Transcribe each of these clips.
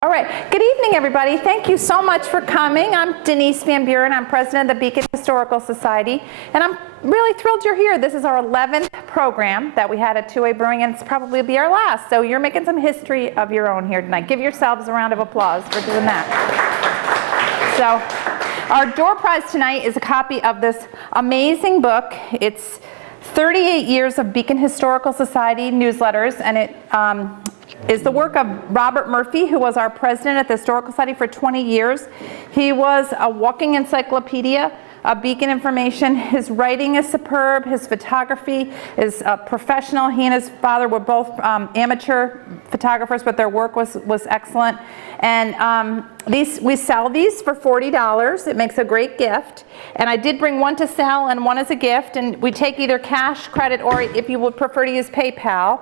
All right, good evening everybody. Thank you so much for coming. I'm Denise Van Buren. I'm president of the Beacon Historical Society, and I'm really thrilled you're here. This is our 11th program that we had at 2A Brewing, and it's probably be our last. So you're making some history of your own here tonight. Give yourselves a round of applause for doing that. So our door prize tonight is a copy of this amazing book. It's 38 years of Beacon Historical Society newsletters, and it is the work of Robert Murphy, who was our president at the Historical Society for 20 years. He was a walking encyclopedia of Beacon information. His writing is superb. His photography is professional. He and his father were both amateur photographers, but their work was excellent. And we sell these for $40. It makes a great gift. And I did bring one to sell and one as a gift. And we take either cash, credit, or if you would prefer to use PayPal.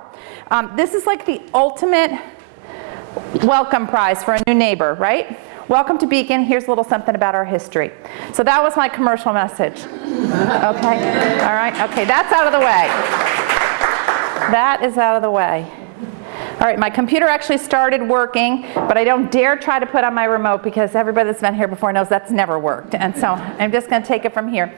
This is like the ultimate welcome prize for a new neighbor, right? Welcome to Beacon. Here's a little something about our history. So that was my commercial message. Okay? All right? Okay, that's out of the way. That is out of the way. All right, my computer actually started working, but I don't dare try to put on my remote because everybody that's been here before knows that's never worked. And so I'm just going to take it from here.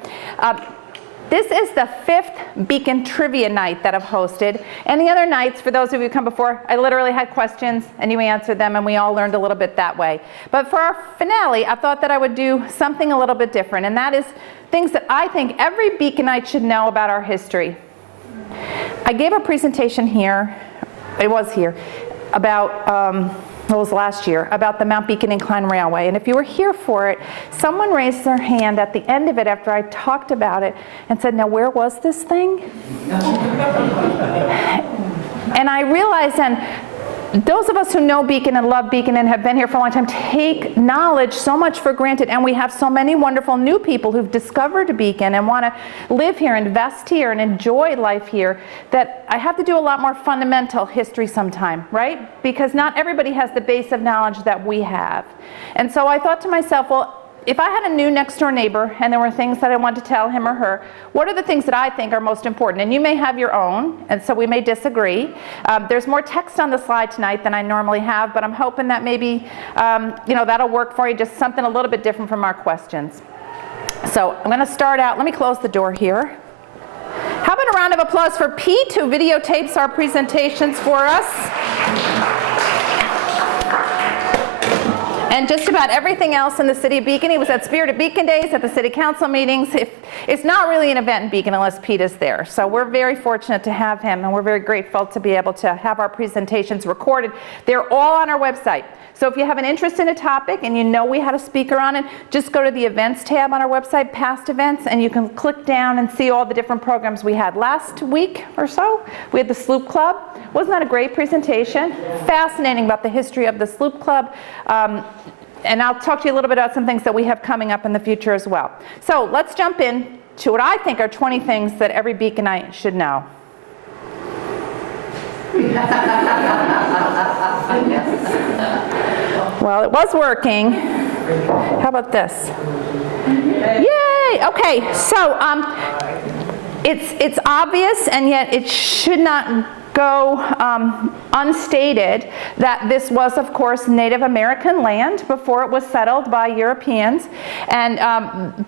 This is the 5th Beacon Trivia Night that I've hosted. And the other nights, for those of you who come before, I literally had questions and you answered them and we all learned a little bit that way. But for our finale, I thought that I would do something a little bit different, and that is things that I think every Beaconite should know about our history. I gave a presentation here, it was here, about it was last year, about the Mount Beacon Incline Railway. And if you were here for it, someone raised their hand at the end of it after I talked about it and said, now where was this thing? And I realized then, those of us who know Beacon and love Beacon and have been here for a long time take knowledge so much for granted, and we have so many wonderful new people who've discovered Beacon and want to live here, invest here, and enjoy life here, that I have to do a lot more fundamental history sometime, right? Because not everybody has the base of knowledge that we have. And so I thought to myself, well, if I had a new next door neighbor and there were things that I wanted to tell him or her, what are the things that I think are most important? And you may have your own, and so we may disagree. There's more text on the slide tonight than I normally have, but I'm hoping that maybe that'll work for you, just something a little bit different from our questions. So I'm going to start out. Let me close the door here. How about a round of applause for Pete, who videotapes our presentations for us? And just about everything else in the city of Beacon. He was at Spirit of Beacon Days, at the city council meetings. It's not really an event in Beacon unless Pete is there. So we're very fortunate to have him, and we're very grateful to be able to have our presentations recorded. They're all on our website. So if you have an interest in a topic and you know we had a speaker on it, just go to the events tab on our website, past events, and you can click down and see all the different programs we had. Last week or so, we had the Sloop Club. Wasn't that a great presentation? Fascinating about the history of the Sloop Club. And I'll talk to you a little bit about some things that we have coming up in the future as well. So let's jump in to what I think are 20 things that every Beaconite should know. Well, it was working. How about this? Yay! Okay, so it's obvious, and yet it should not go unstated that this was, of course, Native American land before it was settled by Europeans. And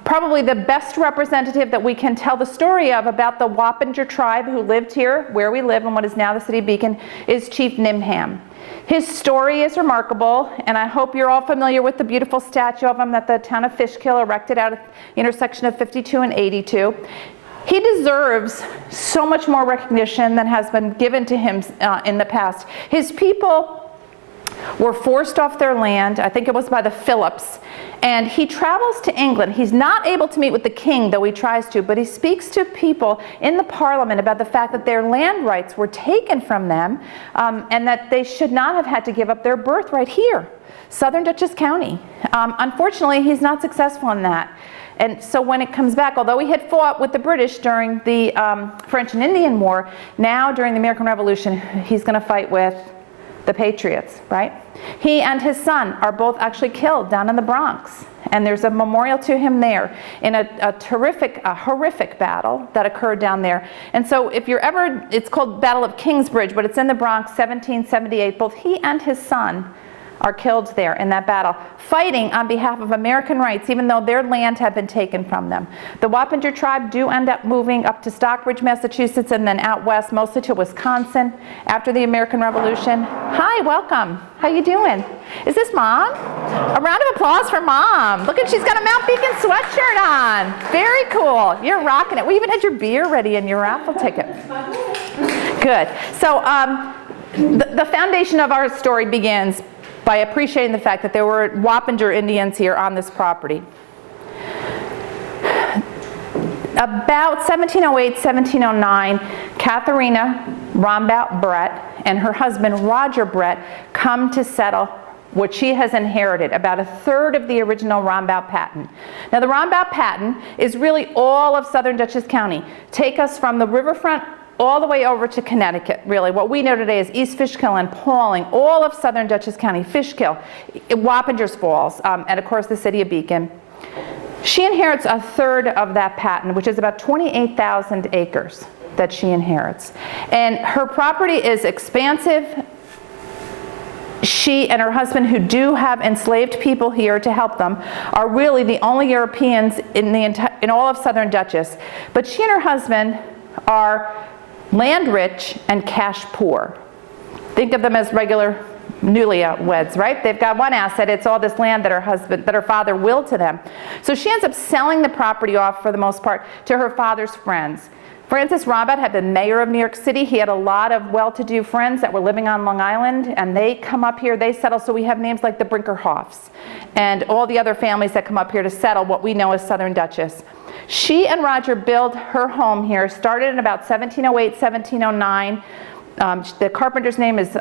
probably the best representative that we can tell the story of about the Wappinger tribe who lived here, where we live in what is now the city of Beacon, is Chief Nimham. His story is remarkable, and I hope you're all familiar with the beautiful statue of him that the town of Fishkill erected out at the intersection of 52 and 82. He deserves so much more recognition than has been given to him in the past. His people were forced off their land, I think it was by the Phillips, and he travels to England. He's not able to meet with the king, though he tries to, but he speaks to people in the parliament about the fact that their land rights were taken from them, and that they should not have had to give up their birthright here, Southern Dutchess County. Unfortunately, he's not successful in that. And so when it comes back, although he had fought with the British during the French and Indian War, now during the American Revolution, he's going to fight with the Patriots, right? He and his son are both actually killed down in the Bronx. And there's a memorial to him there in a horrific battle that occurred down there. And so if you're ever, it's called Battle of Kingsbridge, but it's in the Bronx, 1778. Both he and his son are killed there in that battle, fighting on behalf of American rights, even though their land had been taken from them. The Wappinger tribe do end up moving up to Stockbridge, Massachusetts, and then out west, mostly to Wisconsin, after the American Revolution. Hi, welcome. How you doing? Is this Mom? A round of applause for Mom. Look at, she's got a Mount Beacon sweatshirt on. Very cool. You're rocking it. We even had your beer ready and your raffle ticket. Good. So the foundation of our story begins by appreciating the fact that there were Wappinger Indians here on this property. About 1708, 1709, Katharina Rombout Brett and her husband Roger Brett come to settle what she has inherited, about a third of the original Rombout patent. Now the Rombout patent is really all of southern Dutchess County. Take us from the riverfront all the way over to Connecticut, really. What we know today is East Fishkill and Pauling, all of southern Dutchess County, Fishkill, Wappingers Falls, and of course the city of Beacon. She inherits a third of that patent, which is about 28,000 acres that she inherits. And her property is expansive. She and her husband, who do have enslaved people here to help them, are really the only Europeans in all of southern Dutchess. But she and her husband are land rich and cash poor. Think of them as regular newlyweds, right? They've got one asset. It's all this land that her father willed to them. So she ends up selling the property off, for the most part, to her father's friends. Francis Rombout had been mayor of New York City. He had a lot of well-to-do friends that were living on Long Island, and they come up here, they settle. So we have names like the Brinkerhoffs and all the other families that come up here to settle what we know as Southern Dutchess. She and Roger built her home here, started in about 1708, 1709. The carpenter's name is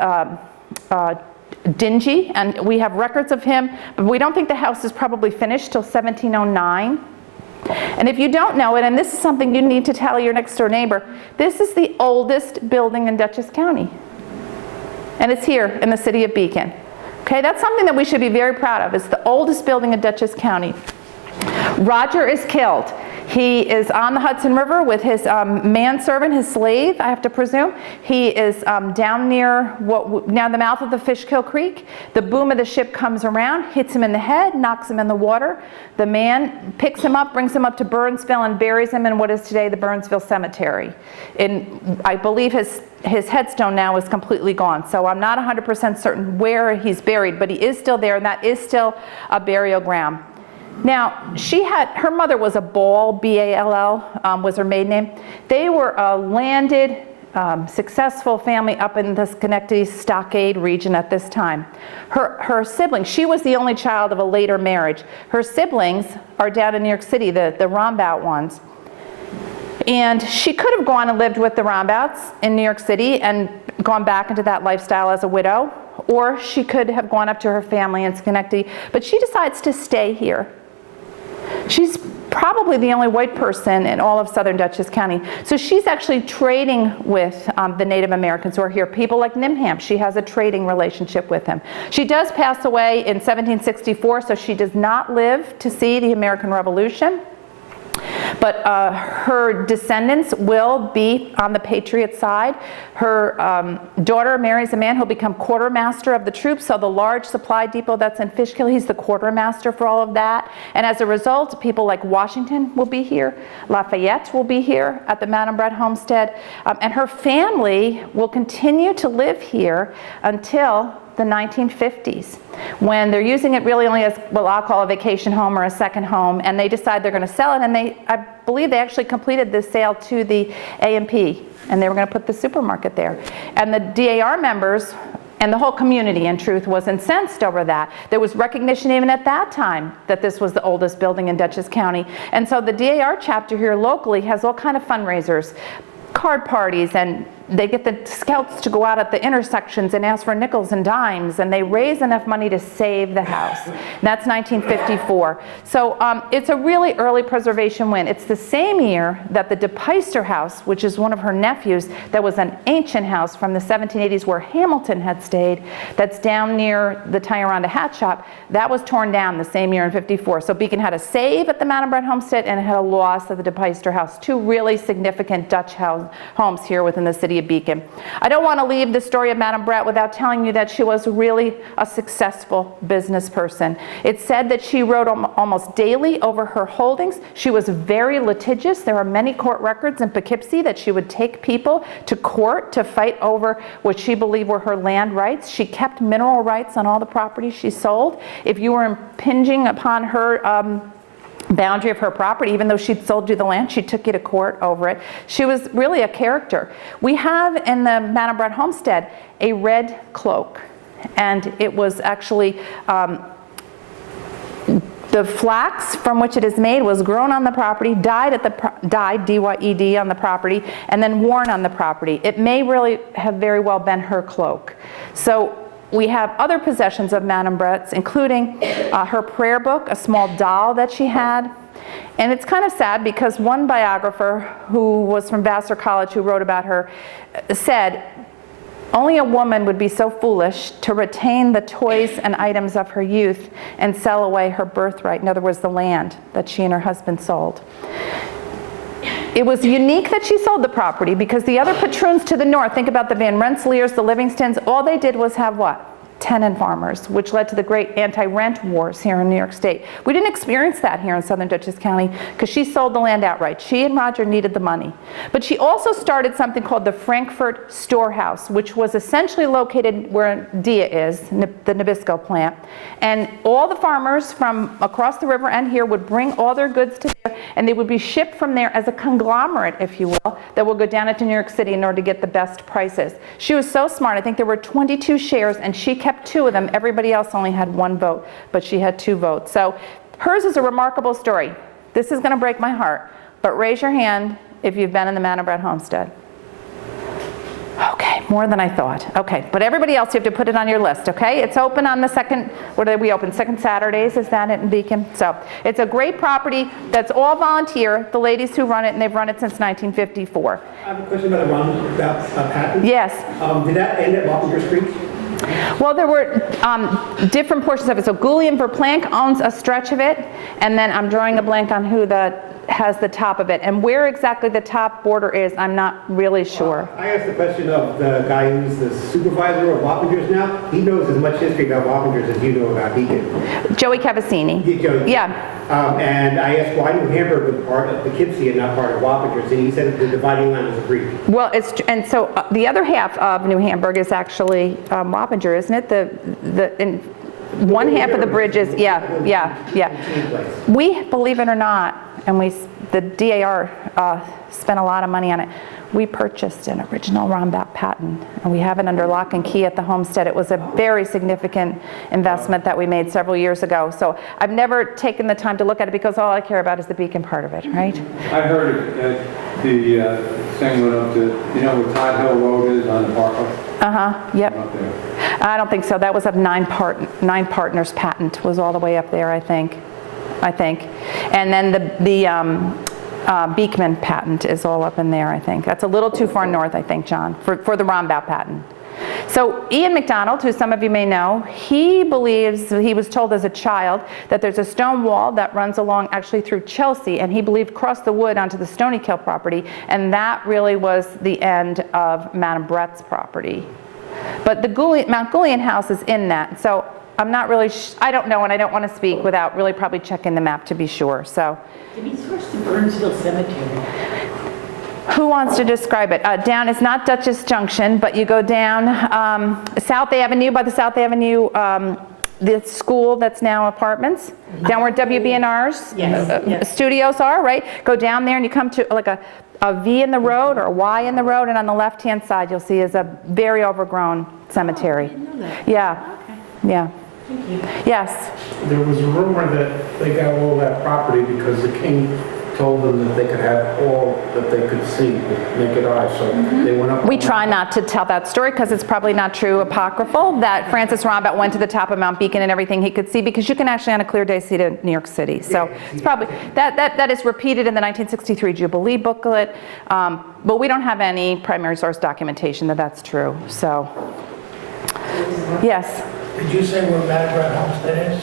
Dingy, and we have records of him, but we don't think the house is probably finished till 1709. And if you don't know it, and this is something you need to tell your next door neighbor, this is the oldest building in Dutchess County. And it's here in the city of Beacon. Okay, that's something that we should be very proud of. It's the oldest building in Dutchess County. Roger is killed. He is on the Hudson River with his manservant, his slave, I have to presume. He is down near the mouth of the Fishkill Creek. The boom of the ship comes around, hits him in the head, knocks him in the water. The man picks him up, brings him up to Burnsville, and buries him in what is today the Burnsville Cemetery. I believe his headstone now is completely gone, so I'm not 100% certain where he's buried, but he is still there, and that is still a burial ground. Now, her mother was a Ball, B-A-L-L, was her maiden name. They were a landed, successful family up in the Schenectady Stockade region at this time. Her siblings, she was the only child of a later marriage. Her siblings are down in New York City, the Rombout ones. And she could have gone and lived with the Rombouts in New York City and gone back into that lifestyle as a widow, or she could have gone up to her family in Schenectady, but she decides to stay here. She's probably the only white person in all of southern Dutchess County. So she's actually trading with the Native Americans who are here. People like Nimham, she has a trading relationship with him. She does pass away in 1764, so she does not live to see the American Revolution. But her descendants will be on the Patriot side. Her daughter marries a man who'll become quartermaster of the troops, so the large supply depot that's in Fishkill, he's the quartermaster for all of that. And as a result, people like Washington will be here, Lafayette will be here at the Madam Brett homestead, and her family will continue to live here until the 1950s, when they're using it really only as what I'll call a vacation home or a second home, and they decide they're going to sell it, and I believe they actually completed this sale to the A&P, and they were going to put the supermarket there. And the DAR members and the whole community, in truth, was incensed over that. There was recognition even at that time that this was the oldest building in Dutchess County. And so the DAR chapter here locally has all kind of fundraisers, card parties, and they get the scouts to go out at the intersections and ask for nickels and dimes, and they raise enough money to save the house. That's 1954. So it's a really early preservation win. It's the same year that the DePeyster house, which is one of her nephews, that was an ancient house from the 1780s where Hamilton had stayed, that's down near the Tyranda Hat Shop, that was torn down the same year in 54. So Beacon had a save at the Madam Brett homestead and had a loss at the DePeyster house. Two really significant Dutch homes here within the city of Beacon. I don't want to leave the story of Madame Brett without telling you that she was really a successful business person. It's said that she wrote almost daily over her holdings. She was very litigious. There are many court records in Poughkeepsie that she would take people to court to fight over what she believed were her land rights. She kept mineral rights on all the property she sold. If you were impinging upon her boundary of her property, even though she'd sold you the land, she took you to court over it. She was really a character. We have in the Madame Brett homestead a red cloak, and it was actually the flax from which it is made was grown on the property, dyed, D-Y-E-D, on the property, and then worn on the property. It may really have very well been her cloak. So we have other possessions of Madame Brett's, including her prayer book, a small doll that she had. And it's kind of sad because one biographer who was from Vassar College who wrote about her said, only a woman would be so foolish to retain the toys and items of her youth and sell away her birthright, in other words, the land that she and her husband sold. It was unique that she sold the property because the other patroons to the north, think about the Van Rensselaers, the Livingstons, all they did was have what? Tenant farmers, which led to the great anti-rent wars here in New York State. We didn't experience that here in Southern Dutchess County because she sold the land outright. She and Roger needed the money. But she also started something called the Frankfurt Storehouse, which was essentially located where Dia is, the Nabisco plant. And all the farmers from across the river and here would bring all their goods to there, and they would be shipped from there as a conglomerate, if you will, that will go down into New York City in order to get the best prices. She was so smart. I think there were 22 shares, and she kept 2 of them. Everybody else only had 1 vote, but she had 2 votes. So hers is a remarkable story. This is going to break my heart, but raise your hand if you've been in the Madame Brett homestead. Okay, more than I thought. Okay, but everybody else, you have to put it on your list, okay? It's open on the second, what do we open? Second Saturdays, is that it in Beacon? So it's a great property that's all volunteer, the ladies who run it, and they've run it since 1954. I have a question about a roundabout patent. Yes. Did that end at Wappinger Street? Well, there were different portions of it. So Goulian Verplanck owns a stretch of it, and then I'm drawing a blank on who has the top of it. And where exactly the top border is, I'm not really sure. I asked the question of the guy who's the supervisor of Wappingers now. He knows as much history about Wappingers as you know about Beacon. Joey Cavazzini. Yeah, Joey. Yeah. And I asked why New Hamburg was part of Poughkeepsie and not part of Wappingers, and he said the dividing line was a creek. Well, and so the other half of New Hamburg is actually Wappinger, isn't it? One half of the bridge is, yeah. We, believe it or not, and the DAR spent a lot of money on it. We purchased an original roundabout patent, and we have it under lock and key at the homestead. It was a very significant investment that we made several years ago. So I've never taken the time to look at it because all I care about is the Beacon part of it, right? I heard that the thing went up to, you know where Todd Hill Road is on the Parkway? Yep. Up there. I don't think so. That was a nine partners patent, was all the way up there, I think. And then the Beekman patent is all up in there, I think. That's a little too far north, I think, John, for the roundabout patent. So Ian McDonald, who some of you may know, he believes, he was told as a child that there's a stone wall that runs along actually through Chelsea, and he believed crossed the wood onto the Stony Kill property, and that really was the end of Madame Brett's property. But the Mount Goulian house is in that, so I'm not really, I don't know, and I don't want to speak without really probably checking the map to be sure. So. Did he source the Burnsville Cemetery? Who wants to describe it? Down is not Dutchess Junction, but you go down South Avenue, by the South Avenue, the school that's now apartments, down where WB&R's studios are, right? Go down there and you come to like a V in the road or a Y in the road, and on the left-hand side you'll see is a very overgrown cemetery. I didn't know that. Yeah, Okay. yeah. Thank you. Yes. There was a rumor that they got all that property because the king told them that they could have all that they could see with naked eyes, so they went up. We try not to tell that story because it's probably not true, apocryphal, that Francis Roundabout went to the top of Mount Beacon and everything he could see, because you can actually on a clear day see to New York City. So it's probably, that is repeated in the 1963 Jubilee booklet, but we don't have any primary source documentation that that's true, so. Yes? Did you say where Madame Brett Homestead is?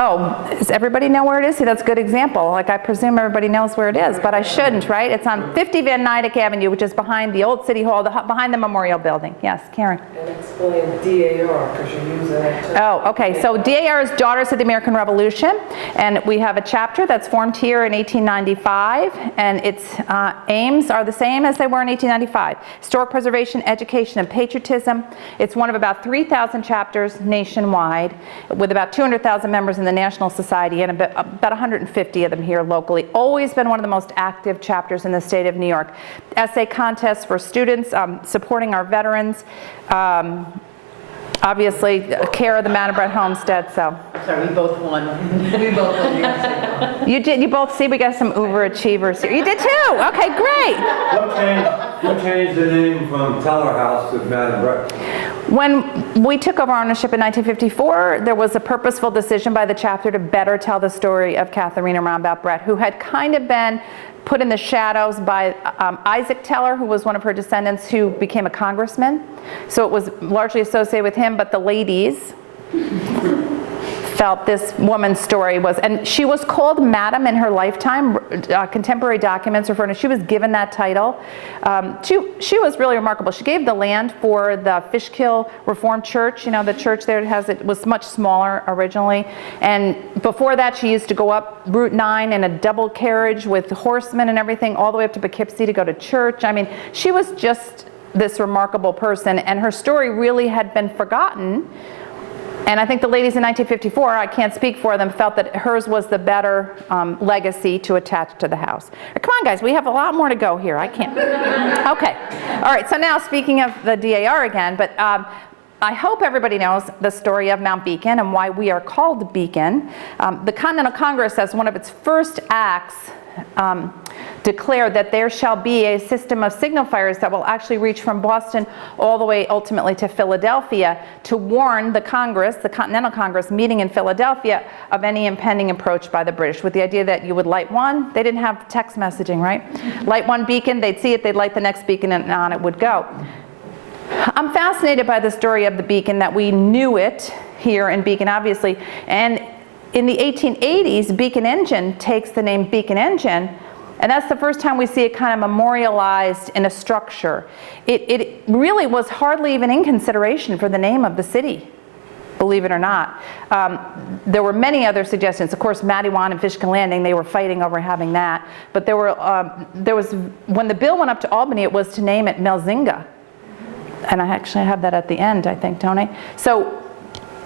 Oh, does everybody know where it is? See, that's a good example. Like, I presume everybody knows where it is, but I shouldn't, right? It's on 50 Van Nydek Avenue, which is behind the old City Hall, behind the Memorial Building. Yes, Karen? And explain DAR, because you're using that term. Oh, okay. So DAR is Daughters of the American Revolution, and we have a chapter that's formed here in 1895, and its aims are the same as they were in 1895. Historic preservation, education, and patriotism. It's one of about 3,000 chapters nationwide, with about 200,000 members in the National Society and about 150 of them here locally. Always been one of the most active chapters in the state of New York. Essay contests for students, supporting our veterans. Obviously, care of the Manabret Homestead, so. Sorry, we both won. We both won. You did, you both see we got some overachievers here. You did too, okay, great. What changed the name from Teller House to Manabret? When we took over ownership in 1954, there was a purposeful decision by the chapter to better tell the story of Katharina Roundabout Brett, who had kind of been put in the shadows by Isaac Teller, who was one of her descendants who became a congressman. So it was largely associated with him, but the ladies felt this woman's story was, and she was called Madam in her lifetime. Contemporary documents refer to, she was given that title. She was really remarkable. She gave the land for the Fishkill Reformed Church. You know, the church there it was much smaller originally. And before that, she used to go up Route 9 in a double carriage with horsemen and everything, all the way up to Poughkeepsie to go to church. I mean, she was just this remarkable person, and her story really had been forgotten. And I think the ladies in 1954, I can't speak for them, felt that hers was the better legacy to attach to the house. Come on, guys, we have a lot more to go here. I can't. Okay. All right, so now speaking of the DAR again, but I hope everybody knows the story of Mount Beacon and why we are called Beacon. The Continental Congress, as one of its first acts, declared that there shall be a system of signal fires that will actually reach from Boston all the way ultimately to Philadelphia to warn the Congress, the Continental Congress meeting in Philadelphia, of any impending approach by the British, with the idea that you would light one. They didn't have text messaging, right? Light one beacon, they'd see it, they'd light the next beacon, and on it would go. I'm fascinated by the story of the beacon, that we knew it here in Beacon, obviously, and in the 1880s, Beacon Engine takes the name Beacon Engine, and that's the first time we see it kind of memorialized in a structure. It really was hardly even in consideration for the name of the city, believe it or not. There were many other suggestions. Of course, Mattywan and Fishkill Landing, they were fighting over having that. But there was, when the bill went up to Albany, it was to name it Melzinga. And I actually have that at the end, I think, don't I? So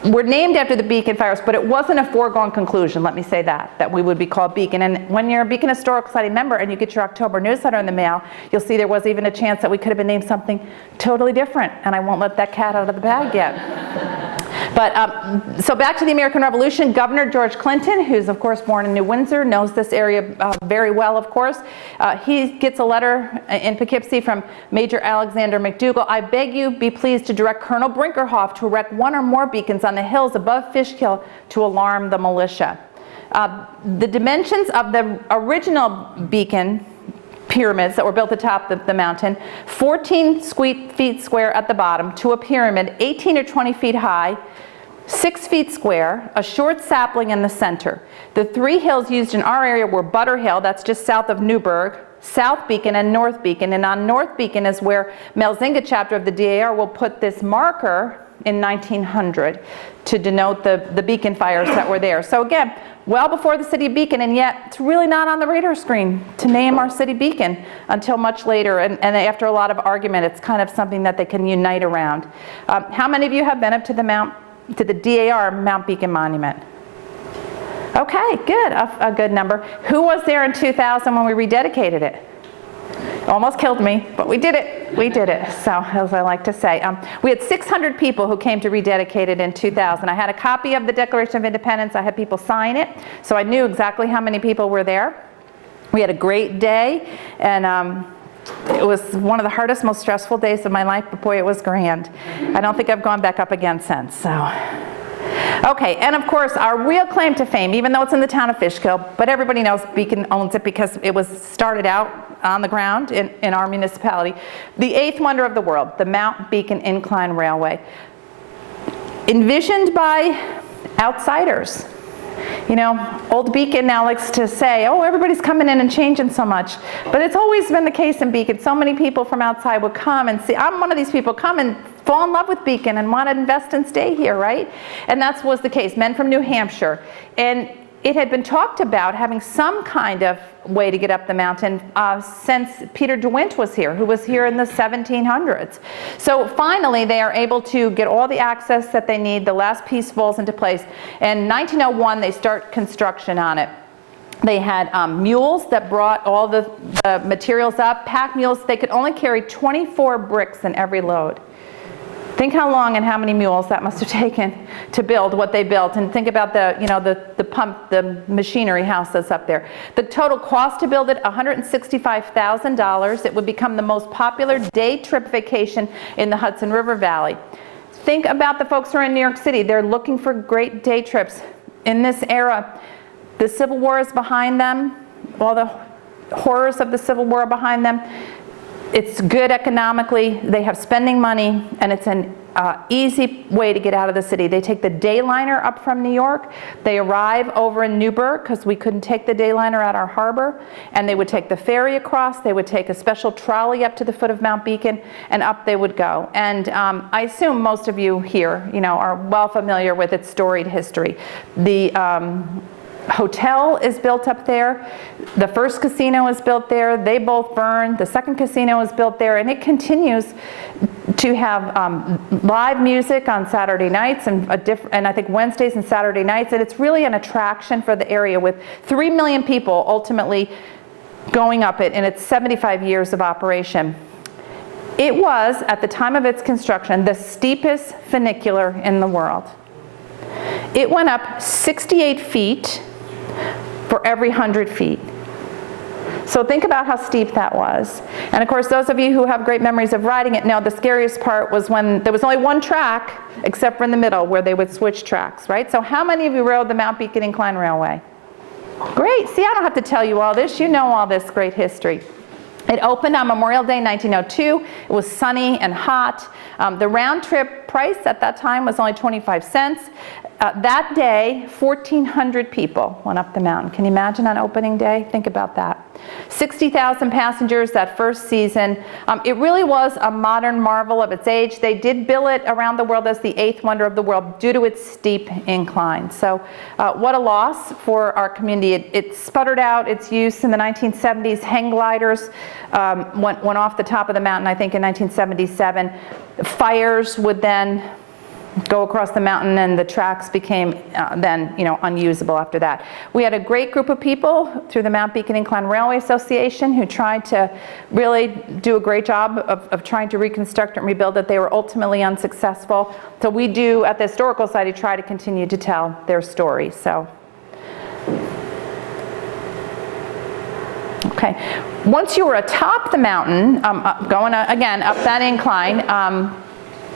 we're named after the Beacon fires, but it wasn't a foregone conclusion, let me say that we would be called Beacon. And when you're a Beacon Historical Society member and you get your October newsletter in the mail, you'll see there was even a chance that we could have been named something totally different, and I won't let that cat out of the bag yet. But so back to the American Revolution, Governor George Clinton, who's of course born in New Windsor, knows this area very well, of course. He gets a letter in Poughkeepsie from Major Alexander McDougall. I beg you be pleased to direct Colonel Brinkerhoff to erect one or more beacons on the hills above Fishkill to alarm the militia. The dimensions of the original beacon pyramids that were built atop the mountain, 14 feet square at the bottom to a pyramid, 18 or 20 feet high, 6 feet square, a short sapling in the center. The three hills used in our area were Butter Hill, that's just south of Newburgh, South Beacon, and North Beacon. And on North Beacon is where Melzinga chapter of the DAR will put this marker in 1900 to denote the beacon fires that were there. So again, well before the city of Beacon, and yet it's really not on the radar screen to name our city Beacon until much later, and after a lot of argument, it's kind of something that they can unite around. How many of you have been up to the DAR Mount Beacon Monument? Okay, good, a good number. Who was there in 2000 when we rededicated it? Almost killed me, but we did it, so as I like to say. We had 600 people who came to rededicate it in 2000. I had a copy of the Declaration of Independence. I had people sign it, so I knew exactly how many people were there. We had a great day, and it was one of the hardest, most stressful days of my life, but boy, it was grand. I don't think I've gone back up again since, so. Okay, and of course, our real claim to fame, even though it's in the town of Fishkill, but everybody knows Beacon owns it because it was started out on the ground in our municipality. The eighth wonder of the world, the Mount Beacon Incline Railway. Envisioned by outsiders. You know, old Beacon now likes to say, oh, everybody's coming in and changing so much. But it's always been the case in Beacon. So many people from outside would come and see. I'm one of these people, come and fall in love with Beacon and want to invest and stay here, right? And that was the case, men from New Hampshire. And it had been talked about having some kind of way to get up the mountain since Peter de Wint was here, who was here in the 1700s. So finally, they are able to get all the access that they need. The last piece falls into place. In 1901, they start construction on it. They had mules that brought all the materials up, pack mules. They could only carry 24 bricks in every load. Think how long and how many mules that must have taken to build what they built, and think about the, you know, the pump, the machinery house that's up there. The total cost to build it, $165,000. It would become the most popular day trip vacation in the Hudson River Valley. Think about the folks who are in New York City. They're looking for great day trips. In this era, the Civil War is behind them. All the horrors of the Civil War are behind them. It's good economically, they have spending money, and it's an easy way to get out of the city. They take the dayliner up from New York, they arrive over in Newburgh, because we couldn't take the dayliner at our harbor, and they would take the ferry across, they would take a special trolley up to the foot of Mount Beacon, and up they would go. And I assume most of you here, you know, are well familiar with its storied history. The hotel is built up there. The first casino is built there. They both burned. The second casino is built there, and it continues to have live music on Saturday nights and I think Wednesdays and Saturday nights, and it's really an attraction for the area, with 3 million people ultimately going up it in its 75 years of operation. It was, at the time of its construction, the steepest funicular in the world. It went up 68 feet for every 100 feet. So think about how steep that was. And of course, those of you who have great memories of riding it know the scariest part was when there was only one track, except for in the middle where they would switch tracks, right? So how many of you rode the Mount Beacon Incline Railway? Great, see, I don't have to tell you all this, you know all this great history. It opened on Memorial Day 1902. It was sunny and hot. The round trip price at that time was only 25 cents. That day, 1,400 people went up the mountain. Can you imagine on opening day? Think about that. 60,000 passengers that first season. It really was a modern marvel of its age. They did bill it around the world as the 8th wonder of the world due to its steep incline. So what a loss for our community. It sputtered out its use in the 1970s. Hang gliders went off the top of the mountain, I think, in 1977. Fires would then go across the mountain, and the tracks became then, you know, unusable after that. We had a great group of people through the Mount Beacon Incline Railway Association who tried to really do a great job of trying to reconstruct and rebuild it. They were ultimately unsuccessful. So we do, at the Historical Society, try to continue to tell their story. So, okay. Once you were atop the mountain, going again up that incline,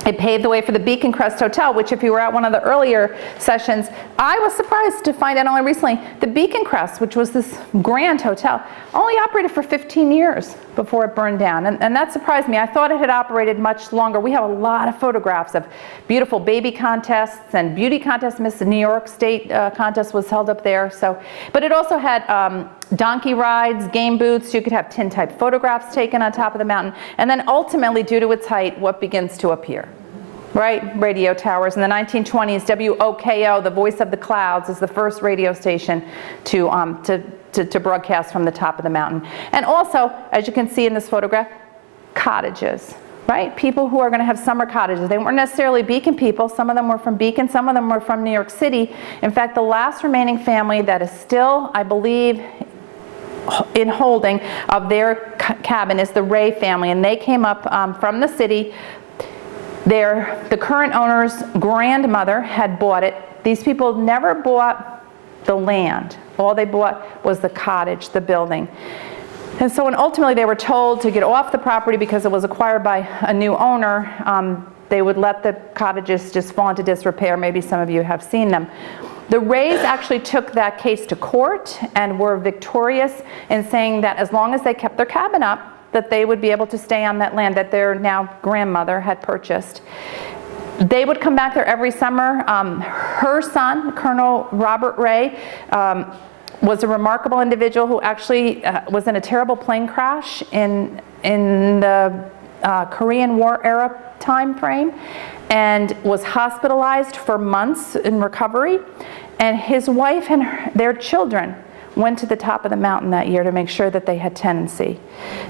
it paved the way for the Beacon Crest Hotel, which, if you were at one of the earlier sessions, I was surprised to find out only recently, the Beacon Crest, which was this grand hotel, only operated for 15 years before it burned down. And that surprised me. I thought it had operated much longer. We have a lot of photographs of beautiful baby contests and beauty contests. Miss New York State contest was held up there. So, but it also had donkey rides, game booths. You could have tin-type photographs taken on top of the mountain. And then ultimately, due to its height, what begins to appear? Right, radio towers. In the 1920s, WOKO, the voice of the clouds, is the first radio station to broadcast from the top of the mountain. And also, as you can see in this photograph, cottages, right? People who are going to have summer cottages. They weren't necessarily Beacon people. Some of them were from Beacon. Some of them were from New York City. In fact, the last remaining family that is still, I believe, in holding of their cabin is the Ray family, and they came up from the city. The current owner's grandmother had bought it. These people never bought the land. All they bought was the cottage, the building. And so when ultimately they were told to get off the property because it was acquired by a new owner, they would let the cottages just fall into disrepair. Maybe some of you have seen them. The Rays actually took that case to court and were victorious in saying that as long as they kept their cabin up, that they would be able to stay on that land that their now grandmother had purchased. They would come back there every summer. Her son, Colonel Robert Ray, was a remarkable individual who actually was in a terrible plane crash in the Korean War era time frame and was hospitalized for months in recovery. And his wife and their children went to the top of the mountain that year to make sure that they had tenancy.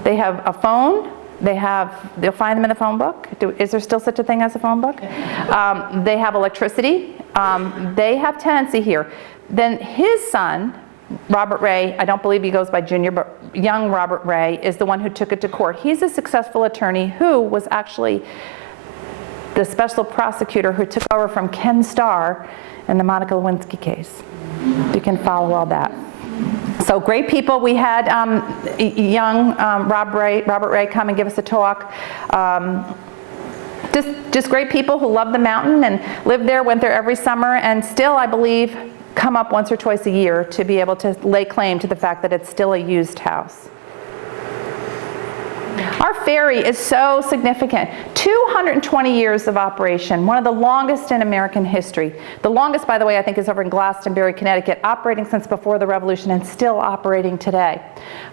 They have a phone. They'll find them in the phone book. Is there still such a thing as a phone book? They have electricity. They have tenancy here. Then his son, Robert Ray, I don't believe he goes by Junior, but young Robert Ray is the one who took it to court. He's a successful attorney who was actually the special prosecutor who took over from Ken Starr in the Monica Lewinsky case. You can follow all that. So great people. We had young Robert Ray come and give us a talk. Just great people who love the mountain and lived there, went there every summer, and still, I believe, come up once or twice a year to be able to lay claim to the fact that it's still a used house. Our ferry is so significant. 220 years of operation, one of the longest in American history. The longest, by the way, I think is over in Glastonbury, Connecticut, operating since before the Revolution and still operating today.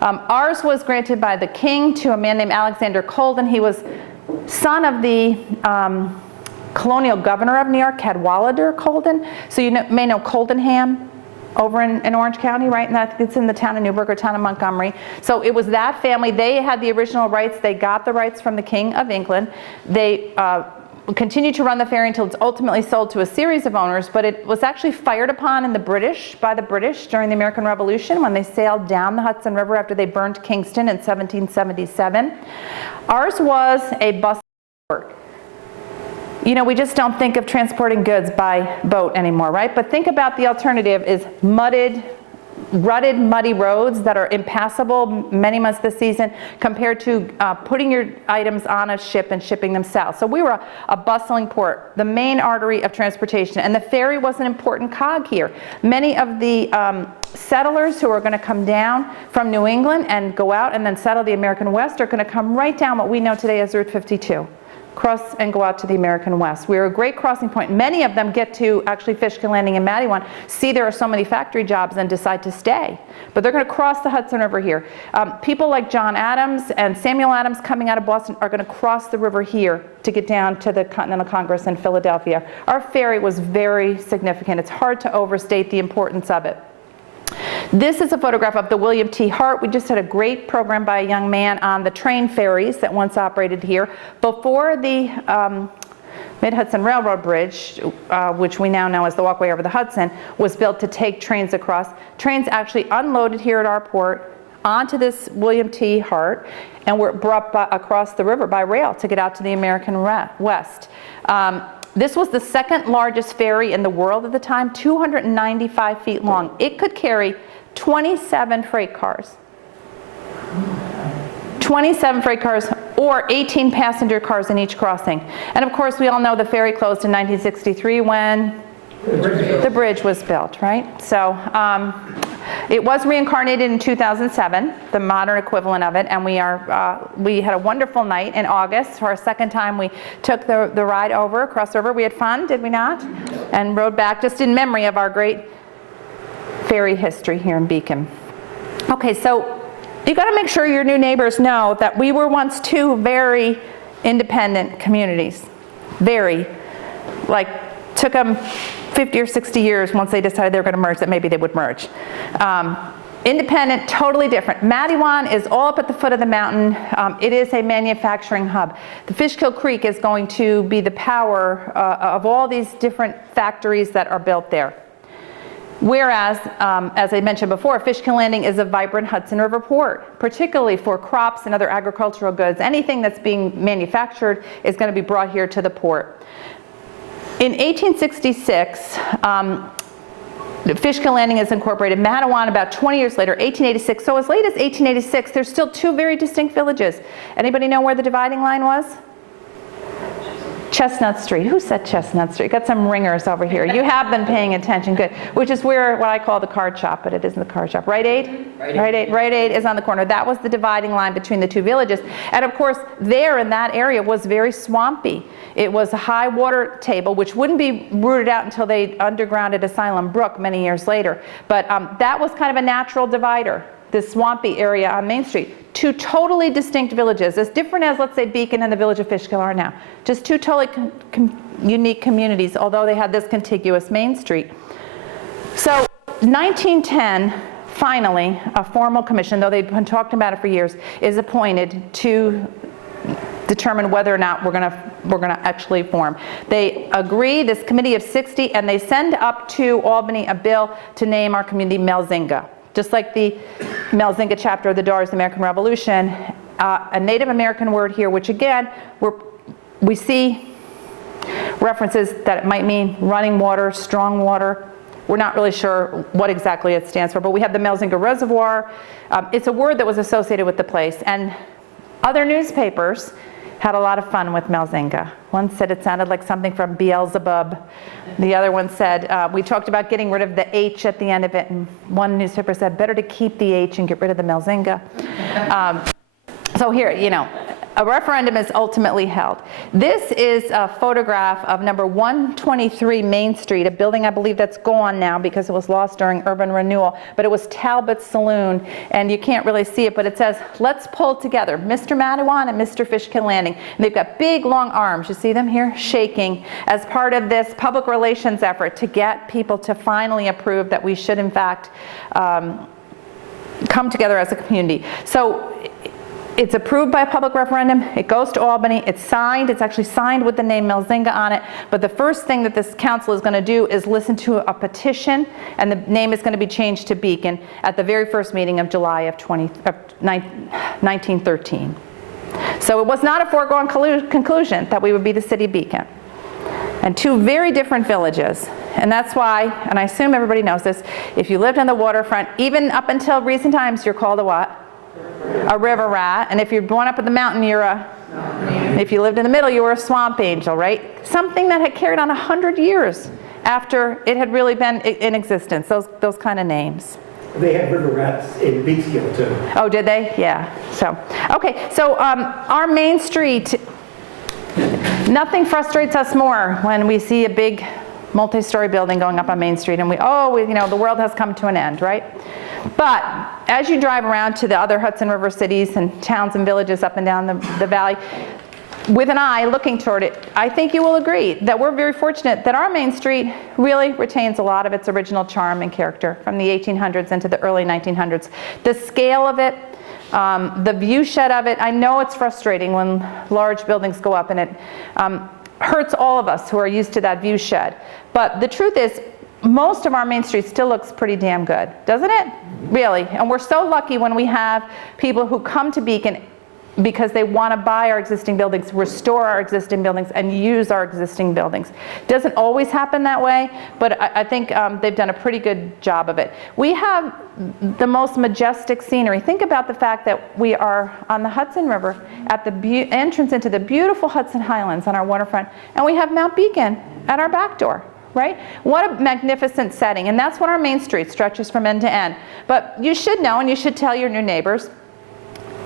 Ours was granted by the king to a man named Alexander Colden. He was son of the colonial governor of New York, Cadwallader Colden. So you may know Coldenham over in Orange County, right? And it's in the town of Newburgh or town of Montgomery. So it was that family. They had the original rights. They got the rights from the King of England. They continued to run the ferry until it's ultimately sold to a series of owners, but it was actually fired upon by the British during the American Revolution when they sailed down the Hudson River after they burned Kingston in 1777. Ours was a bus port. You know, we just don't think of transporting goods by boat anymore, right? But think about the alternative is rutted, muddy roads that are impassable many months this season compared to putting your items on a ship and shipping them south. So we were a bustling port, the main artery of transportation, and the ferry was an important cog here. Many of the settlers who are going to come down from New England and go out and then settle the American West are going to come right down what we know today as Route 52. Cross and go out to the American West. We're a great crossing point. Many of them get to actually Fishkill Landing and Mattawan, see there are so many factory jobs and decide to stay. But they're going to cross the Hudson River here. People like John Adams and Samuel Adams coming out of Boston are going to cross the river here to get down to the Continental Congress in Philadelphia. Our ferry was very significant. It's hard to overstate the importance of it. This is a photograph of the William T. Hart. We just had a great program by a young man on the train ferries that once operated here. Before the Mid-Hudson Railroad Bridge, which we now know as the walkway over the Hudson, was built to take trains across. Trains actually unloaded here at our port onto this William T. Hart and were brought across the river by rail to get out to the American West. This was the second largest ferry in the world at the time, 295 feet long. It could carry 27 freight cars. 27 freight cars or 18 passenger cars in each crossing. And of course, we all know the ferry closed in 1963 when the bridge was built, right? So it was reincarnated in 2007, the modern equivalent of it, and we had a wonderful night in August. For our second time, we took the ride over across the river. We had fun, did we not? And rode back just in memory of our great ferry history here in Beacon. Okay, so you got to make sure your new neighbors know that we were once two very independent communities. Very, like, took them 50 or 60 years once they decided they were going to merge that maybe they would merge. Independent, totally different. Mattawan is all up at the foot of the mountain. It is a manufacturing hub. The Fishkill Creek is going to be the power of all these different factories that are built there. Whereas, as I mentioned before, Fishkill Landing is a vibrant Hudson River port, particularly for crops and other agricultural goods. Anything that's being manufactured is going to be brought here to the port. In 1866, Fishkill Landing is incorporated. Mattawan about 20 years later, 1886. So as late as 1886, there's still two very distinct villages. Anybody know where the dividing line was? Chestnut Street. Who said Chestnut Street? Got some ringers over here. You have been paying attention, good. Which is where, what I call the card shop, but it isn't the card shop. Rite Aid? Rite Aid is on the corner. That was the dividing line between the two villages. And of course, there in that area was very swampy. It was a high water table, which wouldn't be rooted out until they undergrounded Asylum Brook many years later. But that was kind of a natural divider, this swampy area on Main Street. Two totally distinct villages, as different as, let's say, Beacon and the village of Fishkill are now. Just two totally unique communities, although they had this contiguous Main Street. So 1910, finally, a formal commission, though they'd been talking about it for years, is appointed to determine whether or not we're gonna actually form. They agree, this committee of 60, and they send up to Albany a bill to name our community Melzinga. Just like the Melzinga chapter of the Daughters of the American Revolution, a Native American word here, which again, we see references that it might mean running water, strong water. We're not really sure what exactly it stands for, but we have the Melzinga Reservoir. It's a word that was associated with the place, and other newspapers had a lot of fun with Melzinga. One said it sounded like something from Beelzebub. The other one said, we talked about getting rid of the H at the end of it, and one newspaper said, better to keep the H and get rid of the Melzinga. So here, you know, a referendum is ultimately held. This is a photograph of number 123 Main Street, a building I believe that's gone now because it was lost during urban renewal, but it was Talbot's Saloon, and you can't really see it, but it says, let's pull together, Mr. Madawan and Mr. Fishkill Landing. And they've got big, long arms, you see them here, shaking, as part of this public relations effort to get people to finally approve that we should, in fact, come together as a community. So it's approved by a public referendum, it goes to Albany, it's signed, it's actually signed with the name Melzinga on it, but the first thing that this council is going to do is listen to a petition, and the name is going to be changed to Beacon at the very first meeting of July of 1913. So it was not a foregone conclusion that we would be the city Beacon. And two very different villages. And that's why, and I assume everybody knows this, if you lived on the waterfront, even up until recent times, you're called a what? A river rat. And if you're born up at the mountain, you're a, if you lived in the middle, you were a swamp angel, right? Something that had carried on 100 years after it had really been in existence, those kind of names. They had river rats in Beekskill too. Oh, did they? Yeah. So, okay, so our Main Street, nothing frustrates us more when we see a big multi-story building going up on Main Street and you know, the world has come to an end, right? But as you drive around to the other Hudson River cities and towns and villages up and down the valley, with an eye looking toward it, I think you will agree that we're very fortunate that our Main Street really retains a lot of its original charm and character from the 1800s into the early 1900s. The scale of it, the view shed of it, I know it's frustrating when large buildings go up and it hurts all of us who are used to that view shed. But the truth is, most of our Main Street still looks pretty damn good, doesn't it? Really. And we're so lucky when we have people who come to Beacon because they want to buy our existing buildings, restore our existing buildings, and use our existing buildings. It doesn't always happen that way, but I think they've done a pretty good job of it. We have the most majestic scenery. Think about the fact that we are on the Hudson River at the entrance into the beautiful Hudson Highlands on our waterfront, and we have Mount Beacon at our back door. Right? What a magnificent setting, and that's what our Main Street stretches from end to end. But you should know, and you should tell your new neighbors,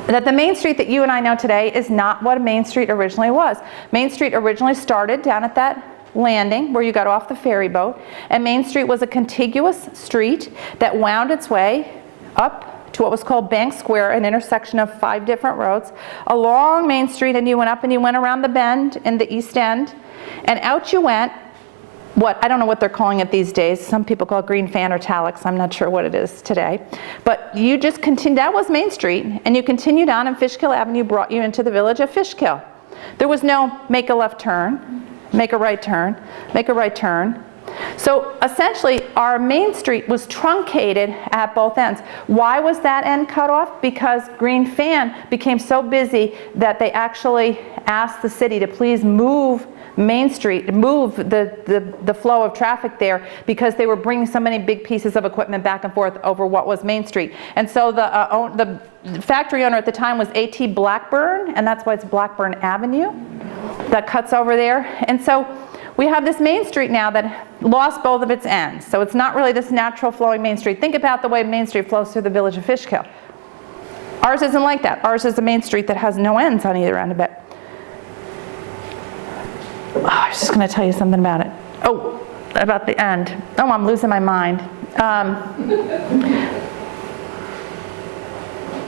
that the Main Street that you and I know today is not what Main Street originally was. Main Street originally started down at that landing where you got off the ferry boat, and Main Street was a contiguous street that wound its way up to what was called Bank Square, an intersection of 5 different roads, along Main Street, and you went up and you went around the bend in the East End, and out you went. I don't know what they're calling it these days. Some people call it green fan or talix. I'm not sure what it is today. But you just continued, that was Main Street, and you continued on, and Fishkill Avenue brought you into the village of Fishkill. There was no make a left turn, make a right turn, make a right turn. So essentially, our Main Street was truncated at both ends. Why was that end cut off? Because Green Fan became so busy that they actually asked the city to please move Main Street, move the flow of traffic there because they were bringing so many big pieces of equipment back and forth over what was Main Street. And so the factory owner at the time was A.T. Blackburn, and that's why it's Blackburn Avenue. that cuts over there. And so we have this Main Street now that lost both of its ends. So it's not really this natural flowing Main Street. Think about the way Main Street flows through the village of Fishkill. Ours isn't like that. Ours is a Main Street that has no ends on either end of it. Oh, I was just going to tell you something about it. Oh, about the end. Oh, I'm losing my mind.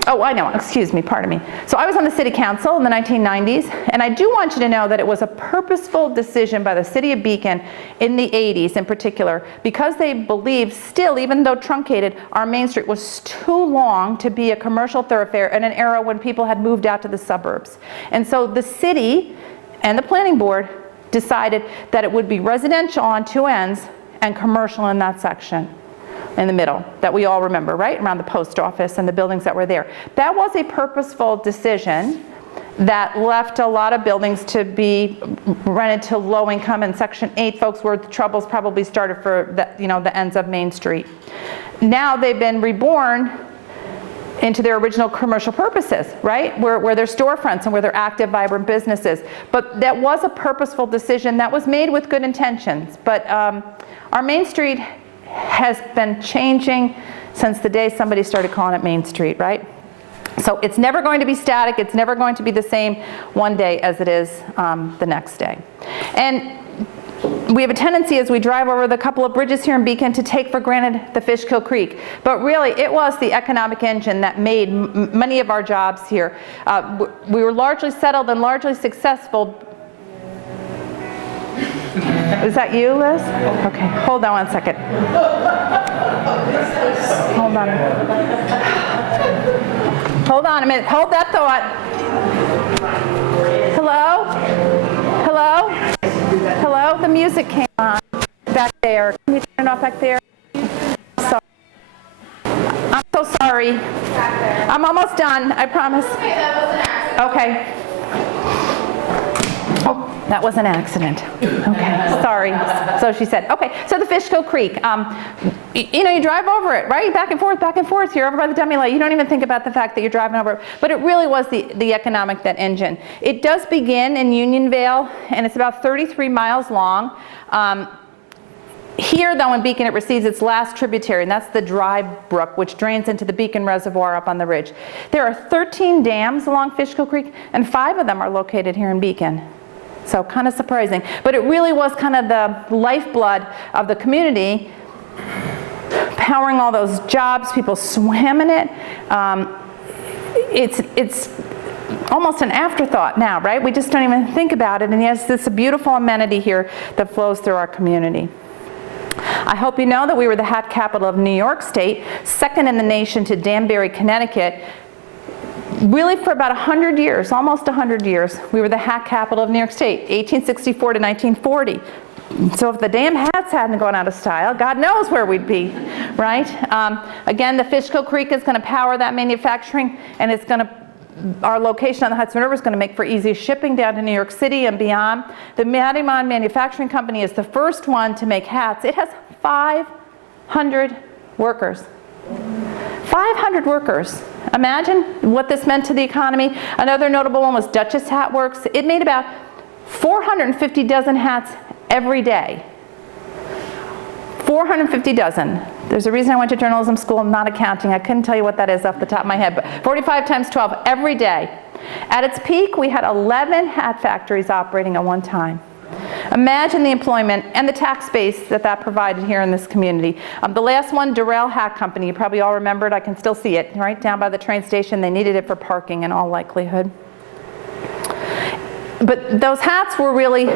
Oh, I know, excuse me, pardon me. So I was on the city council in the 1990s, and I do want you to know that it was a purposeful decision by the city of Beacon in the 80s in particular, because they believed still, even though truncated, our Main Street was too long to be a commercial thoroughfare in an era when people had moved out to the suburbs. And so the city and the planning board decided that it would be residential on two ends and commercial in that section in the middle that we all remember, right? Around the post office and the buildings that were there. That was a purposeful decision that left a lot of buildings to be rented to low income, and Section 8 folks where the troubles probably started for the, the ends of Main Street. Now they've been reborn into their original commercial purposes, right? Where they're storefronts and where they're active, vibrant businesses. But that was a purposeful decision that was made with good intentions. But our Main Street has been changing since the day somebody started calling it Main Street, right? So it's never going to be static. It's never going to be the same one day as it is the next day. And we have a tendency as we drive over the couple of bridges here in Beacon to take for granted the Fishkill Creek. But really, it was the economic engine that made many of our jobs here. We were largely settled and largely successful. Is that you, Liz? Okay, hold on 1 second. Hold on. Hold on a minute. Hold that thought. Hello? Hello? Hello? The music came on back there. Can you turn it off back there? Sorry. I'm so sorry. I'm almost done, I promise. Okay. Oh, that was an accident. Okay, sorry. So she said, okay, so the Fishkill Creek. You drive over it, right? Back and forth. You're over by the dummy light. You don't even think about the fact that you're driving over it. But it really was the economic that engine. It does begin in Unionvale, and it's about 33 miles long. Here, though, in Beacon, it receives its last tributary, and that's the Dry Brook, which drains into the Beacon Reservoir up on the ridge. There are 13 dams along Fishkill Creek, and 5 of them are located here in Beacon. So kind of surprising. But it really was kind of the lifeblood of the community, powering all those jobs. People swam in it. It's almost an afterthought now, right? We just don't even think about it. And yes, it's a beautiful amenity here that flows through our community. I hope you know that we were the hat capital of New York State, second in the nation to Danbury, Connecticut. Really for about 100 years, almost 100 years, we were the hat capital of New York State, 1864 to 1940. So if the damn hats hadn't gone out of style, God knows where we'd be, right? Again, the Fishkill Creek is going to power that manufacturing, and it's going to, our location on the Hudson River is going to make for easy shipping down to New York City and beyond. The Maddimon Manufacturing Company is the first one to make hats. It has 500 workers. 500 workers. Imagine what this meant to the economy. Another notable one was Duchess Hat Works. It made about 450 dozen hats every day. 450 dozen. There's a reason I went to journalism school, not accounting. I couldn't tell you what that is off the top of my head, but 45 times 12 every day. At its peak, we had 11 hat factories operating at one time. Imagine the employment and the tax base that provided here in this community. The last one, Durrell Hat Company, you probably all remember it. I can still see it right down by the train station. They needed it for parking in all likelihood. But those hats were really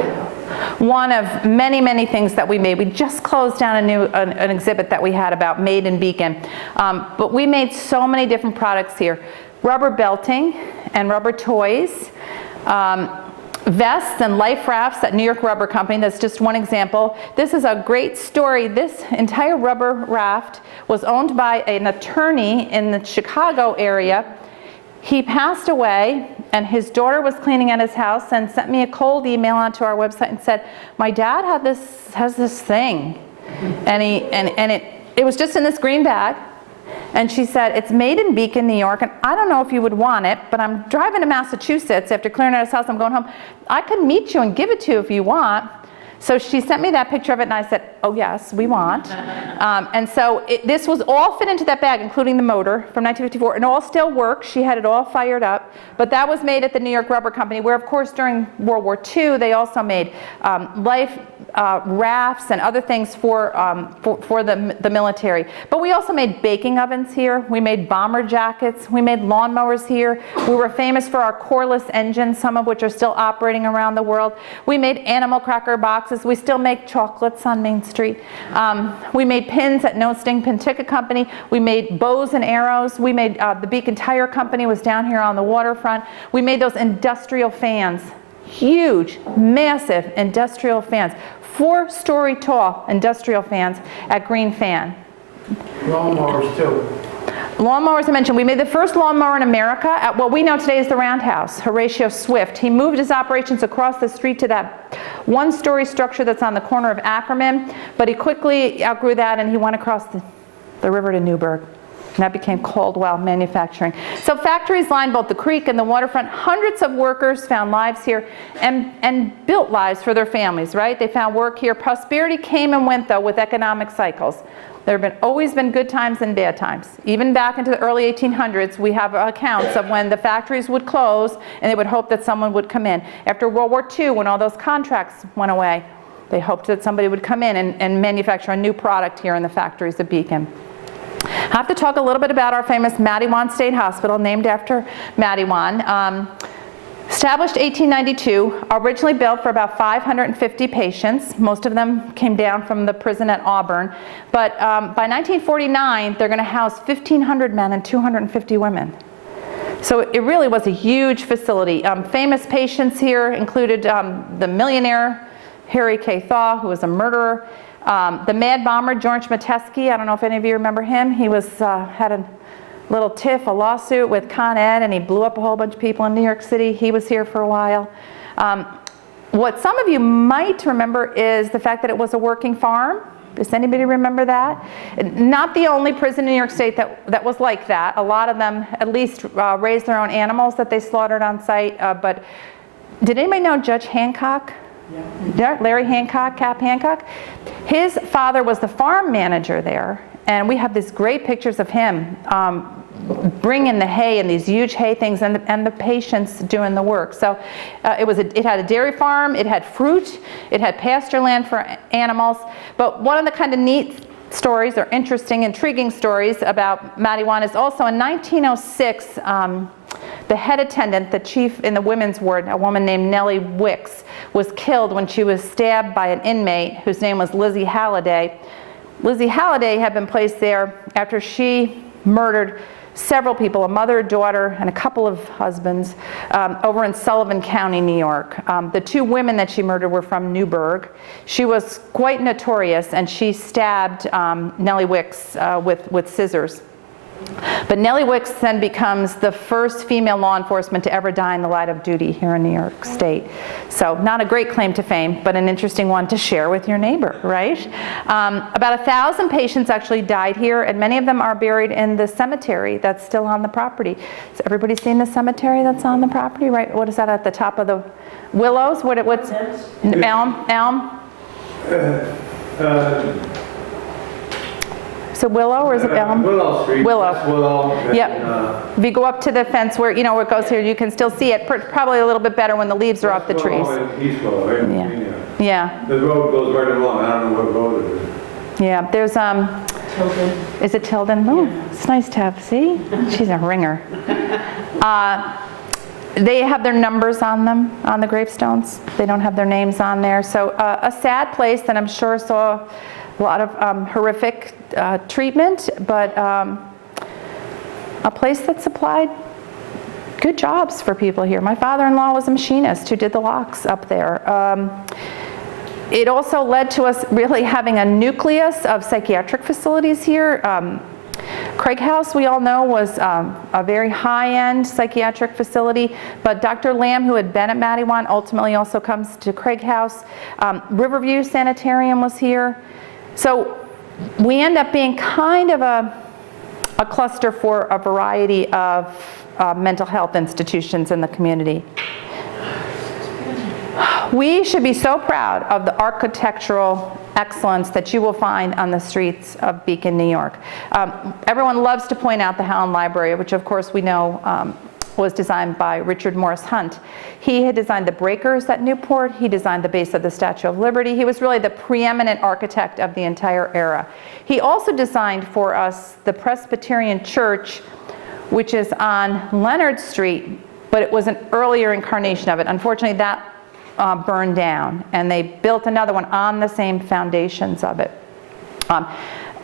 one of many, many things that we made. We just closed down an exhibit that we had about Made in Beacon. But we made so many different products here. Rubber belting and rubber toys. Vests and life rafts at New York Rubber Company. That's just one example. This is a great story. This entire rubber raft was owned by an attorney in the Chicago area. He passed away, and his daughter was cleaning at his house and sent me a cold email onto our website and said, my dad has this thing. And it was just in this green bag. And she said, it's made in Beacon, New York, and I don't know if you would want it, but I'm driving to Massachusetts after clearing out his house. I'm going home. I could meet you and give it to you if you want. So she sent me that picture of it, and I said, oh yes, we want. And so this was all fit into that bag, including the motor from 1954, and all still works. She had it all fired up. But that was made at the New York Rubber Company, where of course during World War II, they also made life rafts and other things for the military. But we also made baking ovens here. We made bomber jackets. We made lawnmowers here. We were famous for our coreless engines, some of which are still operating around the world. We made animal cracker boxes. We still make chocolates on Main Street. We made pins at No Sting Pin Ticket Company. We made bows and arrows. We made, the Beacon Tire Company was down here on the waterfront. We made those industrial fans. Huge, massive industrial fans. 4-story tall industrial fans at Green Fan. Lawnmowers too. Lawnmowers, I mentioned. We made the first lawnmower in America at what we know today as the Roundhouse, Horatio Swift. He moved his operations across the street to that 1-story structure that's on the corner of Ackerman, but he quickly outgrew that and he went across the river to Newburgh. And that became Caldwell Manufacturing. So factories lined both the creek and the waterfront. Hundreds of workers found lives here and built lives for their families, right? They found work here. Prosperity came and went, though, with economic cycles. There have always been good times and bad times. Even back into the early 1800s, we have accounts of when the factories would close and they would hope that someone would come in. After World War II, when all those contracts went away, they hoped that somebody would come in and manufacture a new product here in the factories of Beacon. I have to talk a little bit about our famous Madiwan State Hospital, named after Madiwan. Established 1892, originally built for about 550 patients. Most of them came down from the prison at Auburn. But by 1949, they're going to house 1,500 men and 250 women. So it really was a huge facility. Famous patients here included the millionaire Harry K. Thaw, who was a murderer. The mad bomber, George Metesky, I don't know if any of you remember him. He was, had a little tiff, a lawsuit with Con Ed, and he blew up a whole bunch of people in New York City. He was here for a while. What some of you might remember is the fact that it was a working farm. Does anybody remember that? Not the only prison in New York State that was like that. A lot of them at least raised their own animals that they slaughtered on site. But did anybody know Judge Hancock? Yeah. Larry Hancock, Cap Hancock. His father was the farm manager there, and we have these great pictures of him bringing the hay and these huge hay things, and the patients doing the work. So it had a dairy farm, it had fruit, it had pasture land for animals. But one of the kind of neat stories, or interesting, intriguing stories about Madiwan is also in 1906, the head attendant, the chief in the women's ward, a woman named Nellie Wicks, was killed when she was stabbed by an inmate whose name was Lizzie Halliday. Lizzie Halliday had been placed there after she murdered several people, a mother, a daughter, and a couple of husbands, over in Sullivan County, New York. The 2 women that she murdered were from Newburgh. She was quite notorious, and she stabbed Nellie Wicks with scissors. But Nellie Wicks then becomes the first female law enforcement to ever die in the line of duty here in New York State. So not a great claim to fame, but an interesting one to share with your neighbor, right? About 1,000 patients actually died here, and many of them are buried in the cemetery that's still on the property. Has everybody seen the cemetery that's on the property, right? What is that at the top of the willows? What's elm? Is it Willow or is it Elm? Willow Street. Willow. That's Willow. Yep. If you go up to the fence where, where it goes here, you can still see it probably a little bit better when the leaves are off the trees. Willow and East Willow, right? Yeah. Yeah. The road goes right along. I don't know what road it is. Yeah. There's, Tilden. is it Tilden? Oh, it's nice to have, see? She's a ringer. They have their numbers on them, on the gravestones. They don't have their names on there. So a sad place that I'm sure saw a lot of horrific treatment, but a place that supplied good jobs for people here. My father-in-law was a machinist who did the locks up there. It also led to us really having a nucleus of psychiatric facilities here. Craig House, we all know, was a very high-end psychiatric facility, but Dr. Lamb, who had been at Madiwan, ultimately also comes to Craig House. Riverview Sanitarium was here. So we end up being kind of a cluster for a variety of mental health institutions in the community. We should be so proud of the architectural excellence that you will find on the streets of Beacon, New York. Everyone loves to point out the Howland Library, which of course we know was designed by Richard Morris Hunt. He had designed the breakers at Newport. He designed the base of the Statue of Liberty. He was really the preeminent architect of the entire era. He also designed for us the Presbyterian Church, which is on Leonard Street, but it was an earlier incarnation of it. Unfortunately, that burned down, and they built another one on the same foundations of it.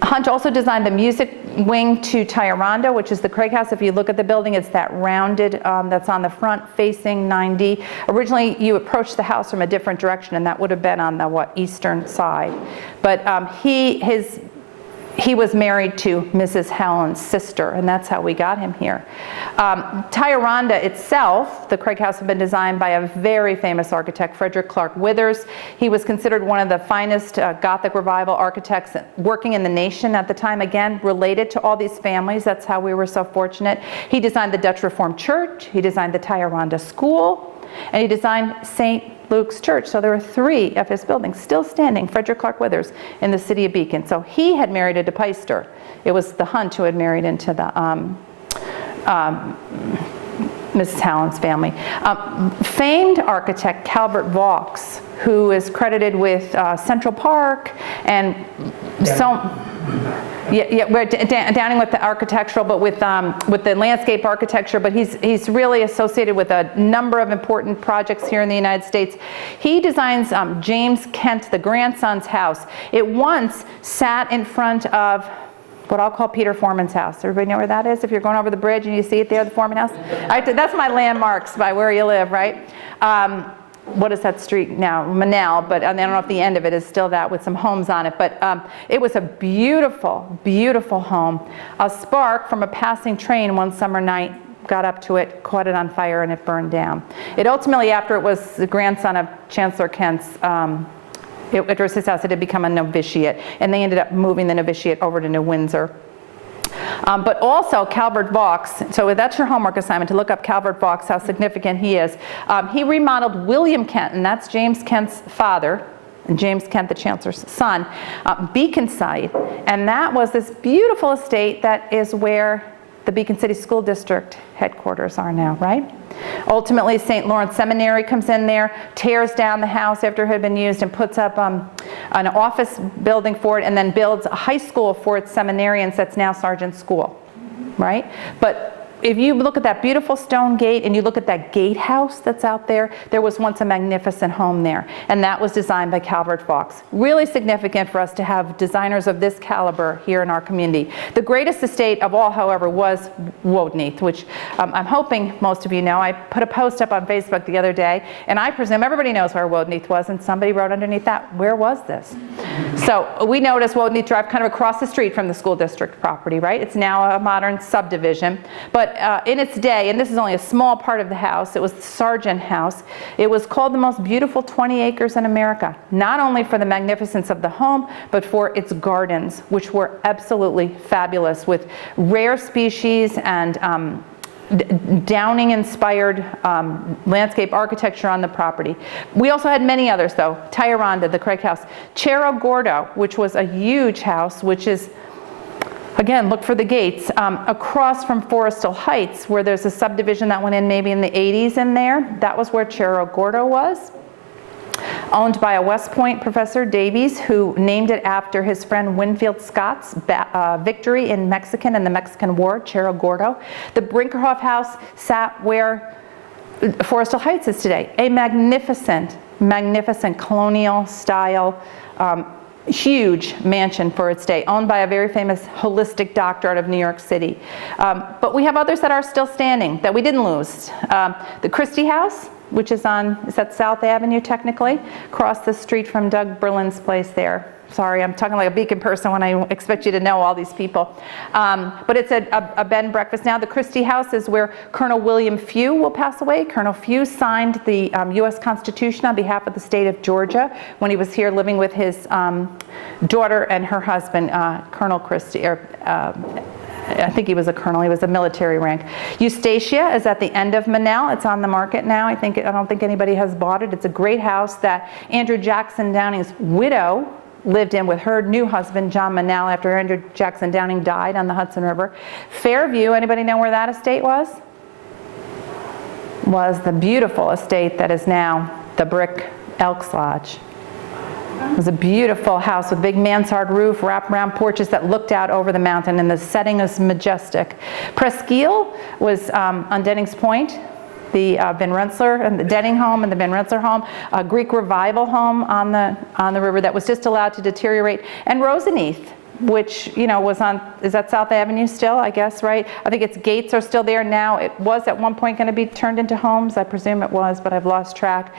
Hunt also designed the music wing to Tyranda, which is the Craig House. If you look at the building, it's that rounded that's on the front facing 9D. Originally, you approached the house from a different direction, and that would have been on the eastern side. But he was married to Mrs. Howland's sister, and that's how we got him here. Tyranda itself, the Craig House, had been designed by a very famous architect, Frederick Clark Withers. He was considered one of the finest Gothic Revival architects working in the nation at the time, again, related to all these families. That's how we were so fortunate. He designed the Dutch Reformed Church, he designed the Tyranda School, and he designed St. Luke's Church. So there are 3 of his buildings still standing, Frederick Clark Withers, in the city of Beacon. So he had married into Peister. It was the Hunt who had married into the Mrs. Howland's family. Famed architect Calvert Vaux, who is credited with Central Park and we're Downing with the architectural, but with the landscape architecture, but he's really associated with a number of important projects here in the United States. He designs James Kent, the grandson's house. It once sat in front of what I'll call Peter Foreman's house. Everybody know where that is? If you're going over the bridge and you see it there, the Foreman house? That's my landmarks by where you live, right? What is that street now? Manel, but I don't know if the end of it is still that with some homes on it. But it was a beautiful, beautiful home. A spark from a passing train one summer night got up to it, caught it on fire, and it burned down. It ultimately, after it was the grandson of Chancellor Kent's, it was his house, it had become a novitiate, and they ended up moving the novitiate over to New Windsor. But also Calvert Vaux, so that's your homework assignment, to look up Calvert Vaux, how significant he is. He remodeled William Kent, and that's James Kent's father, and James Kent, the Chancellor's son, Beacon site, and that was this beautiful estate that is where the Beacon City School District headquarters are now, right? Ultimately, St. Lawrence Seminary comes in there, tears down the house after it had been used, and puts up an office building for it, and then builds a high school for its seminarians that's now Sergeant School, right? But if you look at that beautiful stone gate and you look at that gatehouse that's out there, there was once a magnificent home there, and that was designed by Calvert Vaux. Really significant for us to have designers of this caliber here in our community. The greatest estate of all, however, was Wodeneath, which I'm hoping most of you know. I put a post up on Facebook the other day, and I presume everybody knows where Wodeneath was, and somebody wrote underneath that, where was this? So we noticed Wodeneath Drive kind of across the street from the school district property, right? It's now a modern subdivision, but in its day, and this is only a small part of the house, it was the Sargent House. It was called the most beautiful 20 acres in America, not only for the magnificence of the home, but for its gardens, which were absolutely fabulous, with rare species and Downing-inspired landscape architecture on the property. We also had many others, though. Tyranda, the Craig House. Cerro Gordo, which was a huge house, which is, again, look for the gates, across from Forrestal Heights, where there's a subdivision that went in maybe in the 80s in there. That was where Cerro Gordo was. Owned by a West Point professor, Davies, who named it after his friend Winfield Scott's victory in the Mexican War, Cerro Gordo. The Brinkerhoff House sat where Forrestal Heights is today. A magnificent, magnificent colonial style huge mansion for its day, owned by a very famous holistic doctor out of New York City. But we have others that are still standing, that we didn't lose. The Christie House, which is that South Avenue technically, across the street from Doug Berlin's place there. Sorry, I'm talking like a Beacon person when I expect you to know all these people. But it's a bed and breakfast now. The Christie House is where Colonel William Few will pass away. Colonel Few signed the U.S. Constitution on behalf of the state of Georgia when he was here living with his daughter and her husband, Colonel Christie, I think he was a colonel. He was a military rank. Eustacia is at the end of Manel. It's on the market now. I don't think anybody has bought it. It's a great house that Andrew Jackson Downing's widow lived in with her new husband, John Manel, after Andrew Jackson Downing died on the Hudson River. Fairview, anybody know where that estate was? Was the beautiful estate that is now the Brick Elks Lodge. It was a beautiful house with big mansard roof, wraparound porches that looked out over the mountain, and the setting was majestic. Presqu'Île was on Dennings Point, the Van Rensselaer and the Denning home and the Van Rensselaer home, a Greek revival home on the river that was just allowed to deteriorate, and Roseneath, which, you know, was on, is that South Avenue still, I guess, right? I think its gates are still there now. It was at one point going to be turned into homes. I presume it was, but I've lost track.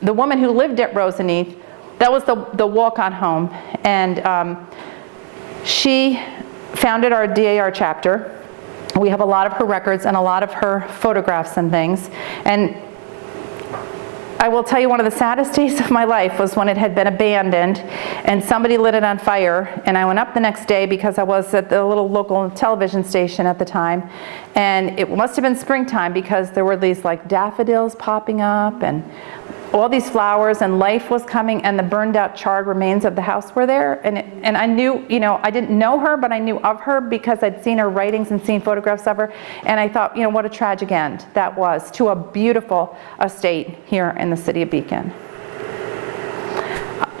The woman who lived at Roseneath, that was the walk-on home, and she founded our DAR chapter. We have a lot of her records and a lot of her photographs and things. And I will tell you, one of the saddest days of my life was when it had been abandoned and somebody lit it on fire, and I went up the next day because I was at the little local television station at the time, and it must have been springtime because there were these like daffodils popping up and all these flowers, and life was coming, and the burned out charred remains of the house were there. And I knew, you know, I didn't know her, but I knew of her because I'd seen her writings and seen photographs of her. And I thought, you know, what a tragic end that was to a beautiful estate here in the city of Beacon.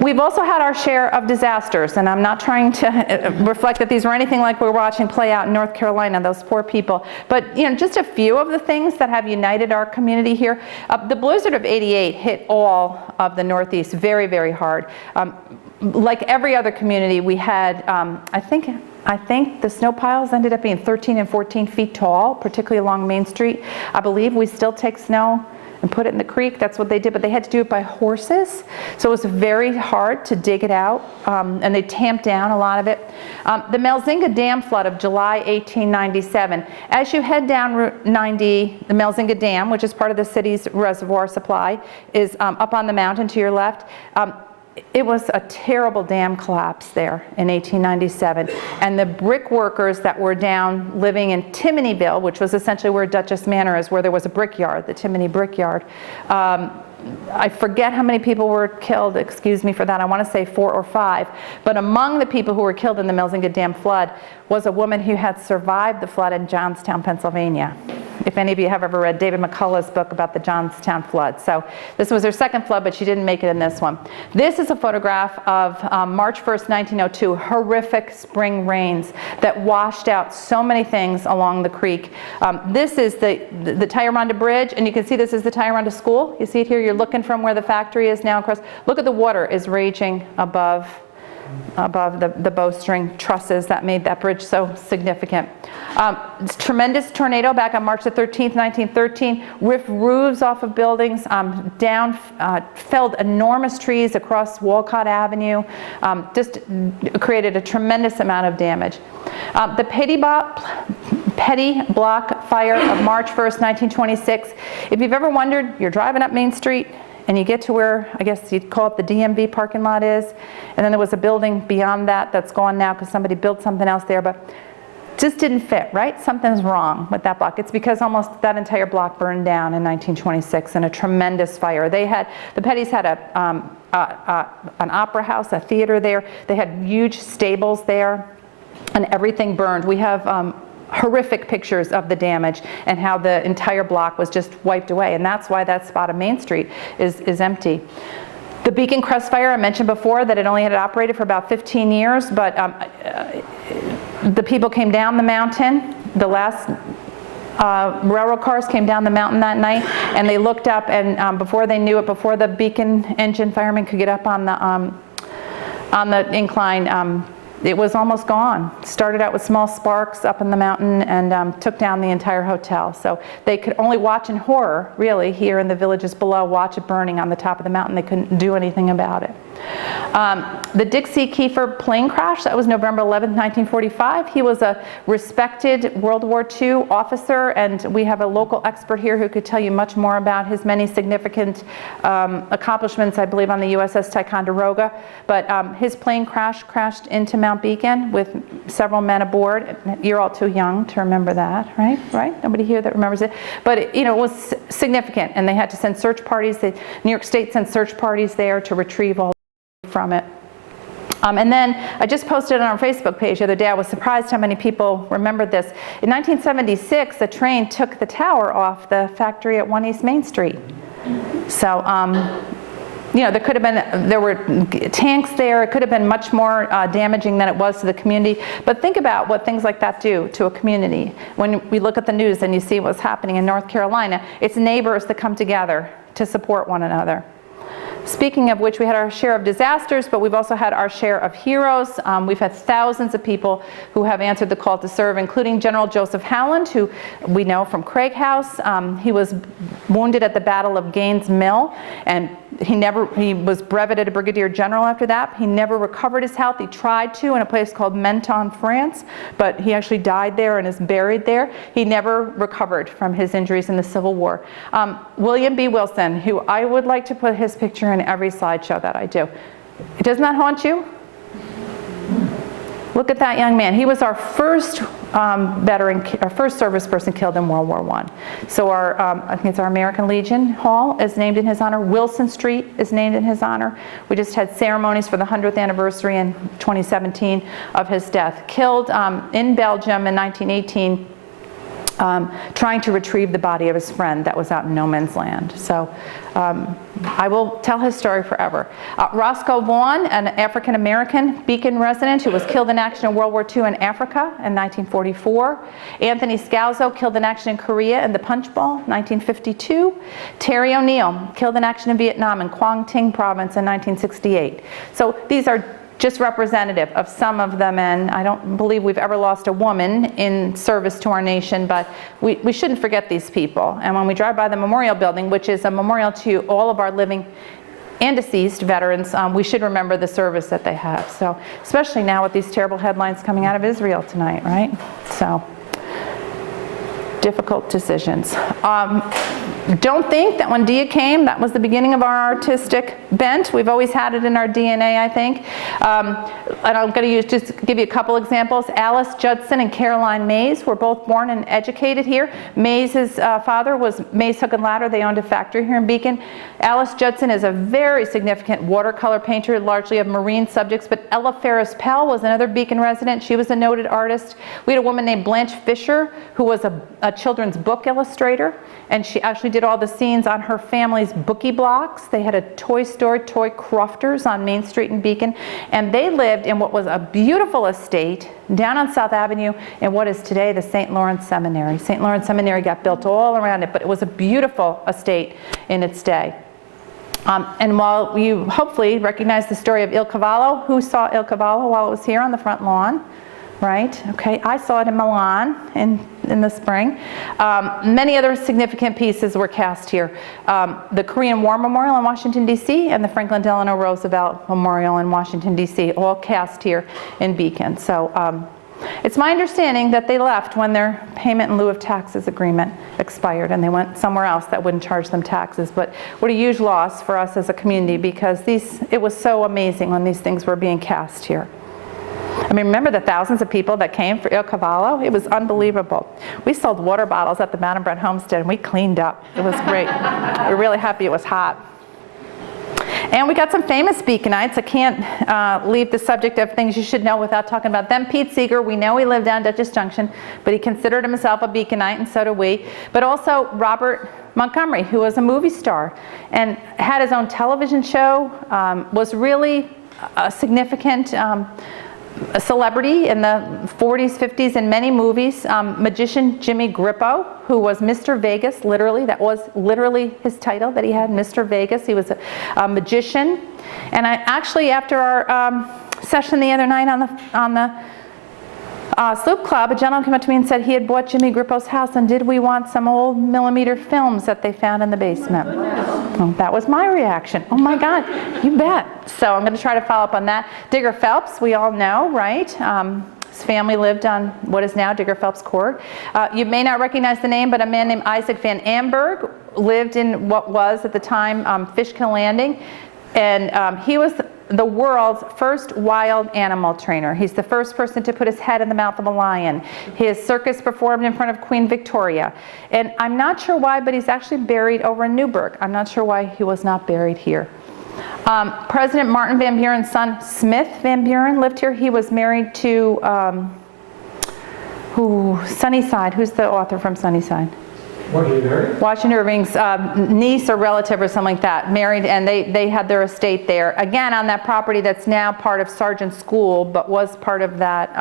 We've also had our share of disasters, and I'm not trying to reflect that these were anything like we're watching play out in North Carolina, those poor people. But, you know, just a few of the things that have united our community here. The blizzard of '88 hit all of the Northeast very, very hard. Like every other community, we had, I think the snow piles ended up being 13 and 14 feet tall, particularly along Main Street. I believe we still take snow and put it in the creek. That's what they did, but they had to do it by horses. So it was very hard to dig it out, and they tamped down a lot of it. The Melzinga Dam flood of July 1897. As you head down Route 90, the Melzinga Dam, which is part of the city's reservoir supply, is up on the mountain to your left. It was a terrible dam collapse there in 1897, and the brick workers that were down living in Timonyville, which was essentially where Duchess Manor is, where there was a brickyard, the Timony Brickyard. I forget how many people were killed, excuse me for that, I want to say 4 or 5, but among the people who were killed in the Melzinga Dam flood was a woman who had survived the flood in Johnstown, Pennsylvania. If any of you have ever read David McCullough's book about the Johnstown flood. So this was her second flood, but she didn't make it in this one. This is a photograph of March 1st, 1902, horrific spring rains that washed out so many things along the creek. This is the Tioronda Bridge, and you can see this is the Tioronda School. You see it here, you're looking from where the factory is now across. Look at the water is raging above the bowstring trusses that made that bridge so significant. This tremendous tornado back on March the 13th, 1913, ripped roofs off of buildings, felled enormous trees across Walcott Avenue, just created a tremendous amount of damage. The Petty Block Fire of March 1st, 1926. If you've ever wondered, you're driving up Main Street, and you get to where, I guess you'd call it the DMV parking lot is, and then there was a building beyond that that's gone now because somebody built something else there, but just didn't fit, right? Something's wrong with that block. It's because almost that entire block burned down in 1926 in a tremendous fire. The Pettys had an opera house, a theater there. They had huge stables there, and everything burned. We have horrific pictures of the damage and how the entire block was just wiped away, and that's why that spot of Main Street is empty. The Beacon Crest Fire, I mentioned before that it only had operated for about 15 years, but the people came down the mountain. The last railroad cars came down the mountain that night, and they looked up, and before they knew it, before the Beacon engine firemen could get up on the incline, it was almost gone. Started out with small sparks up in the mountain and took down the entire hotel. So they could only watch in horror, really, here in the villages below, watch it burning on the top of the mountain. They couldn't do anything about it. The Dixie Kiefer plane crash, that was November 11th, 1945. He was a respected World War II officer, and we have a local expert here who could tell you much more about his many significant accomplishments, I believe, on the USS Ticonderoga. But his plane crashed into Mount Beacon with several men aboard. You're all too young to remember that, right? Right? Nobody here that remembers it. But it was significant, and they had to send search parties. New York State sent search parties there to retrieve all from it. And then I just posted on our Facebook page the other day. I was surprised how many people remembered this. In 1976, a train took the tower off the factory at 1 East Main Street. So, there were tanks there. It could have been much more damaging than it was to the community. But think about what things like that do to a community. When we look at the news and you see what's happening in North Carolina, it's neighbors that come together to support one another. Speaking of which, we had our share of disasters, but we've also had our share of heroes. We've had thousands of people who have answered the call to serve, including General Joseph Howland, who we know from Craig House. He was wounded at the Battle of Gaines Mill, and he was breveted a brigadier general after that. He never recovered his health. He tried to in a place called Menton, France, but he actually died there and is buried there. He never recovered from his injuries in the Civil War. William B. Wilson, who I would like to put his picture in every slideshow that I do. Doesn't that haunt you? Look at that young man. He was our first veteran, our first service person killed in World War I. So I think it's our American Legion Hall is named in his honor. Wilson Street is named in his honor. We just had ceremonies for the 100th anniversary in 2017 of his death. Killed in Belgium in 1918. Trying to retrieve the body of his friend that was out in no man's land. So I will tell his story forever. Roscoe Vaughan, an African-American Beacon resident who was killed in action in World War II in Africa in 1944. Anthony Scalzo, killed in action in Korea in the Punch Bowl, 1952. Terry O'Neill, killed in action in Vietnam in Quang Tinh province in 1968. So these are just representative of some of the men. I don't believe we've ever lost a woman in service to our nation, but we shouldn't forget these people. And when we drive by the memorial building, which is a memorial to all of our living and deceased veterans, we should remember the service that they have. So, especially now with these terrible headlines coming out of Israel tonight, right? So, difficult decisions. Don't think that when Dia came, that was the beginning of our artistic bent. We've always had it in our DNA, I think. And I'm going to just give you a couple examples. Alice Judson and Caroline Mays were both born and educated here. Mays' father was Mays Hook and Ladder. They owned a factory here in Beacon. Alice Judson is a very significant watercolor painter, largely of marine subjects, but Ella Ferris Pell was another Beacon resident. She was a noted artist. We had a woman named Blanche Fisher, who was a children's book illustrator, and she actually did all the scenes on her family's bookie blocks. They had a toy store, Toy Crofters, on Main Street in Beacon, and they lived in what was a beautiful estate down on South Avenue in what is today the St. Lawrence Seminary. St. Lawrence Seminary got built all around it, but it was a beautiful estate in its day. And while you hopefully recognize the story of Il Cavallo, who saw Il Cavallo while it was here on the front lawn? Right? Okay, I saw it in Milan in the spring. Many other significant pieces were cast here. The Korean War Memorial in Washington, D.C. and the Franklin Delano Roosevelt Memorial in Washington, D.C. all cast here in Beacon. So it's my understanding that they left when their payment in lieu of taxes agreement expired and they went somewhere else that wouldn't charge them taxes. But what a huge loss for us as a community, because it was so amazing when these things were being cast here. I mean, remember the thousands of people that came for Il Cavallo? It was unbelievable. We sold water bottles at the Madam Brent Homestead, and we cleaned up. It was great. We're really happy it was hot. And we got some famous Beaconites. I can't leave the subject of things you should know without talking about them. Pete Seeger, we know he lived down Dutchess Junction, but he considered himself a Beaconite, and so do we. But also Robert Montgomery, who was a movie star and had his own television show, was really a significant a celebrity in the 40s, 50s, in many movies. Magician Jimmy Grippo, who was Mr. Vegas, literally. That was literally his title that he had, Mr. Vegas. He was a magician. And I actually, after our session the other night on the Sloop Club, a gentleman came up to me and said he had bought Jimmy Grippo's house, and did we want some old millimeter films that they found in the basement? Well, that was my reaction. Oh my God, you bet. So I'm going to try to follow up on that. Digger Phelps, we all know, right? His family lived on what is now Digger Phelps Court. You may not recognize the name, but a man named Isaac Van Amberg lived in what was at the time Fishkill Landing. And he was the world's first wild animal trainer. He's the first person to put his head in the mouth of a lion. His circus performed in front of Queen Victoria. And I'm not sure why, but he's actually buried over in Newburgh. I'm not sure why he was not buried here. President Martin Van Buren's son, Smith Van Buren, lived here. He was married to Sunnyside. Who's the author from Sunnyside? Washington Irving's niece or relative or something like that, married, and they had their estate there. Again, on that property that's now part of Sargent School, but was part of that,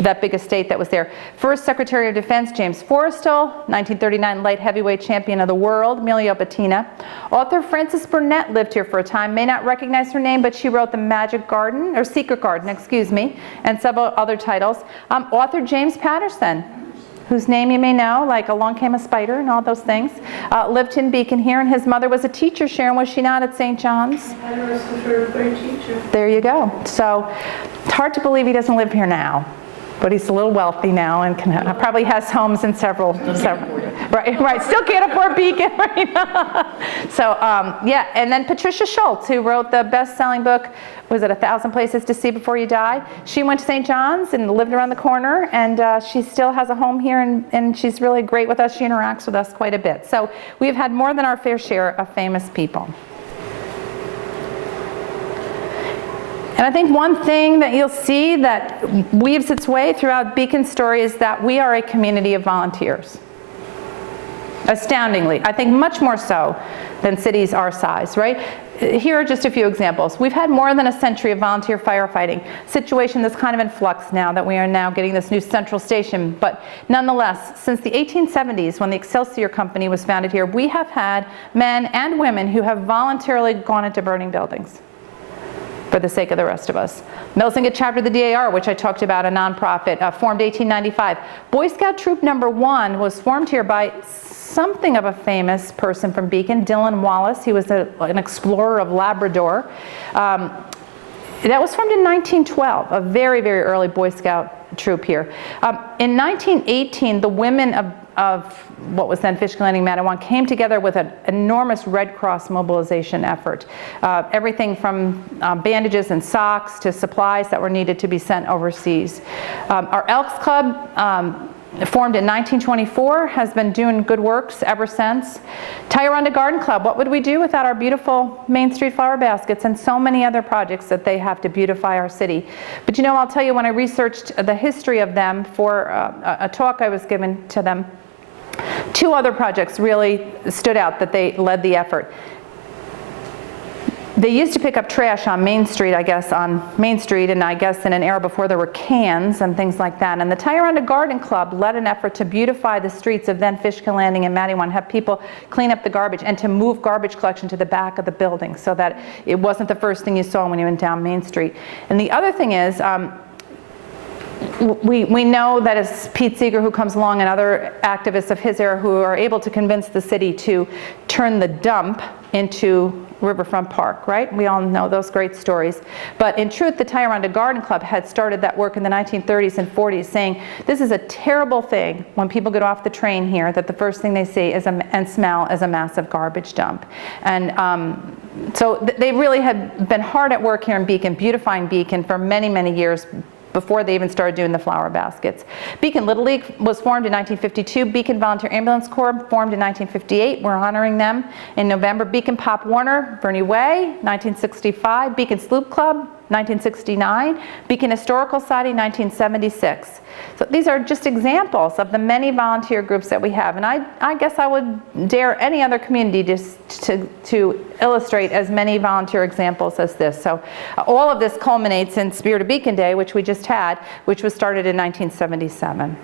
that big estate that was there. First Secretary of Defense, James Forrestal, 1939 light heavyweight champion of the world, Emilio Bettina. Author Frances Burnett lived here for a time. May not recognize her name, but she wrote The Magic Garden, or Secret Garden, excuse me, and several other titles. Author James Patterson, whose name you may know, like Along Came a Spider and all those things, lived in Beacon here, and his mother was a teacher, Sharon, was she not, at St. John's? I was a great teacher. There you go. So it's hard to believe he doesn't live here now, but he's a little wealthy now and probably has homes in several. Right, still can't afford Beacon right now. So yeah, and then Patricia Schultz, who wrote the best-selling book, was it 1,000 Places to See Before You Die? She went to St. John's and lived around the corner, and she still has a home here, and she's really great with us. She interacts with us quite a bit. So we've had more than our fair share of famous people. And I think one thing that you'll see that weaves its way throughout Beacon's story is that we are a community of volunteers. Astoundingly, I think much more so than cities our size, right? Here are just a few examples. We've had more than a century of volunteer firefighting, situation that's kind of in flux now that we are now getting this new central station. But nonetheless, since the 1870s, when the Excelsior Company was founded here, we have had men and women who have voluntarily gone into burning buildings for the sake of the rest of us. Milsingate chapter of the DAR, which I talked about, a nonprofit, formed 1895. Boy Scout Troop Number 1 was formed here by something of a famous person from Beacon, Dylan Wallace. He was an explorer of Labrador. That was formed in 1912, a very, very early Boy Scout troop here. In 1918, the women of what was then Fishkill Landing, Mattawan, came together with an enormous Red Cross mobilization effort. Everything from bandages and socks to supplies that were needed to be sent overseas. Our Elks Club, formed in 1924, has been doing good works ever since. Tioronda Garden Club, what would we do without our beautiful Main Street flower baskets and so many other projects that they have to beautify our city? But you know, I'll tell you, when I researched the history of them for a talk I was given to them, two other projects really stood out that they led the effort. They used to pick up trash on Main Street, I guess, on Main Street, and I guess in an era before there were cans and things like that. And the Tioronda Garden Club led an effort to beautify the streets of then Fishkill Landing and Mattawan, have people clean up the garbage and to move garbage collection to the back of the building so that it wasn't the first thing you saw when you went down Main Street. And the other thing is, we know that it's Pete Seeger who comes along and other activists of his era who are able to convince the city to turn the dump into Riverfront Park, right? We all know those great stories. But in truth, the Tioronda Garden Club had started that work in the 1930s and 40s, saying this is a terrible thing when people get off the train here, that the first thing they see is and smell is a massive garbage dump. And so they really had been hard at work here in Beacon, beautifying Beacon for many, many years, before they even started doing the flower baskets. Beacon Little League was formed in 1952. Beacon Volunteer Ambulance Corps formed in 1958. We're honoring them in November. Beacon Pop Warner, Bernie Way, 1965. Beacon Sloop Club, 1969. Beacon Historical Society, 1976. So these are just examples of the many volunteer groups that we have. And I guess I would dare any other community to illustrate as many volunteer examples as this. So all of this culminates in Spirit of Beacon Day, which we just had, which was started in 1977.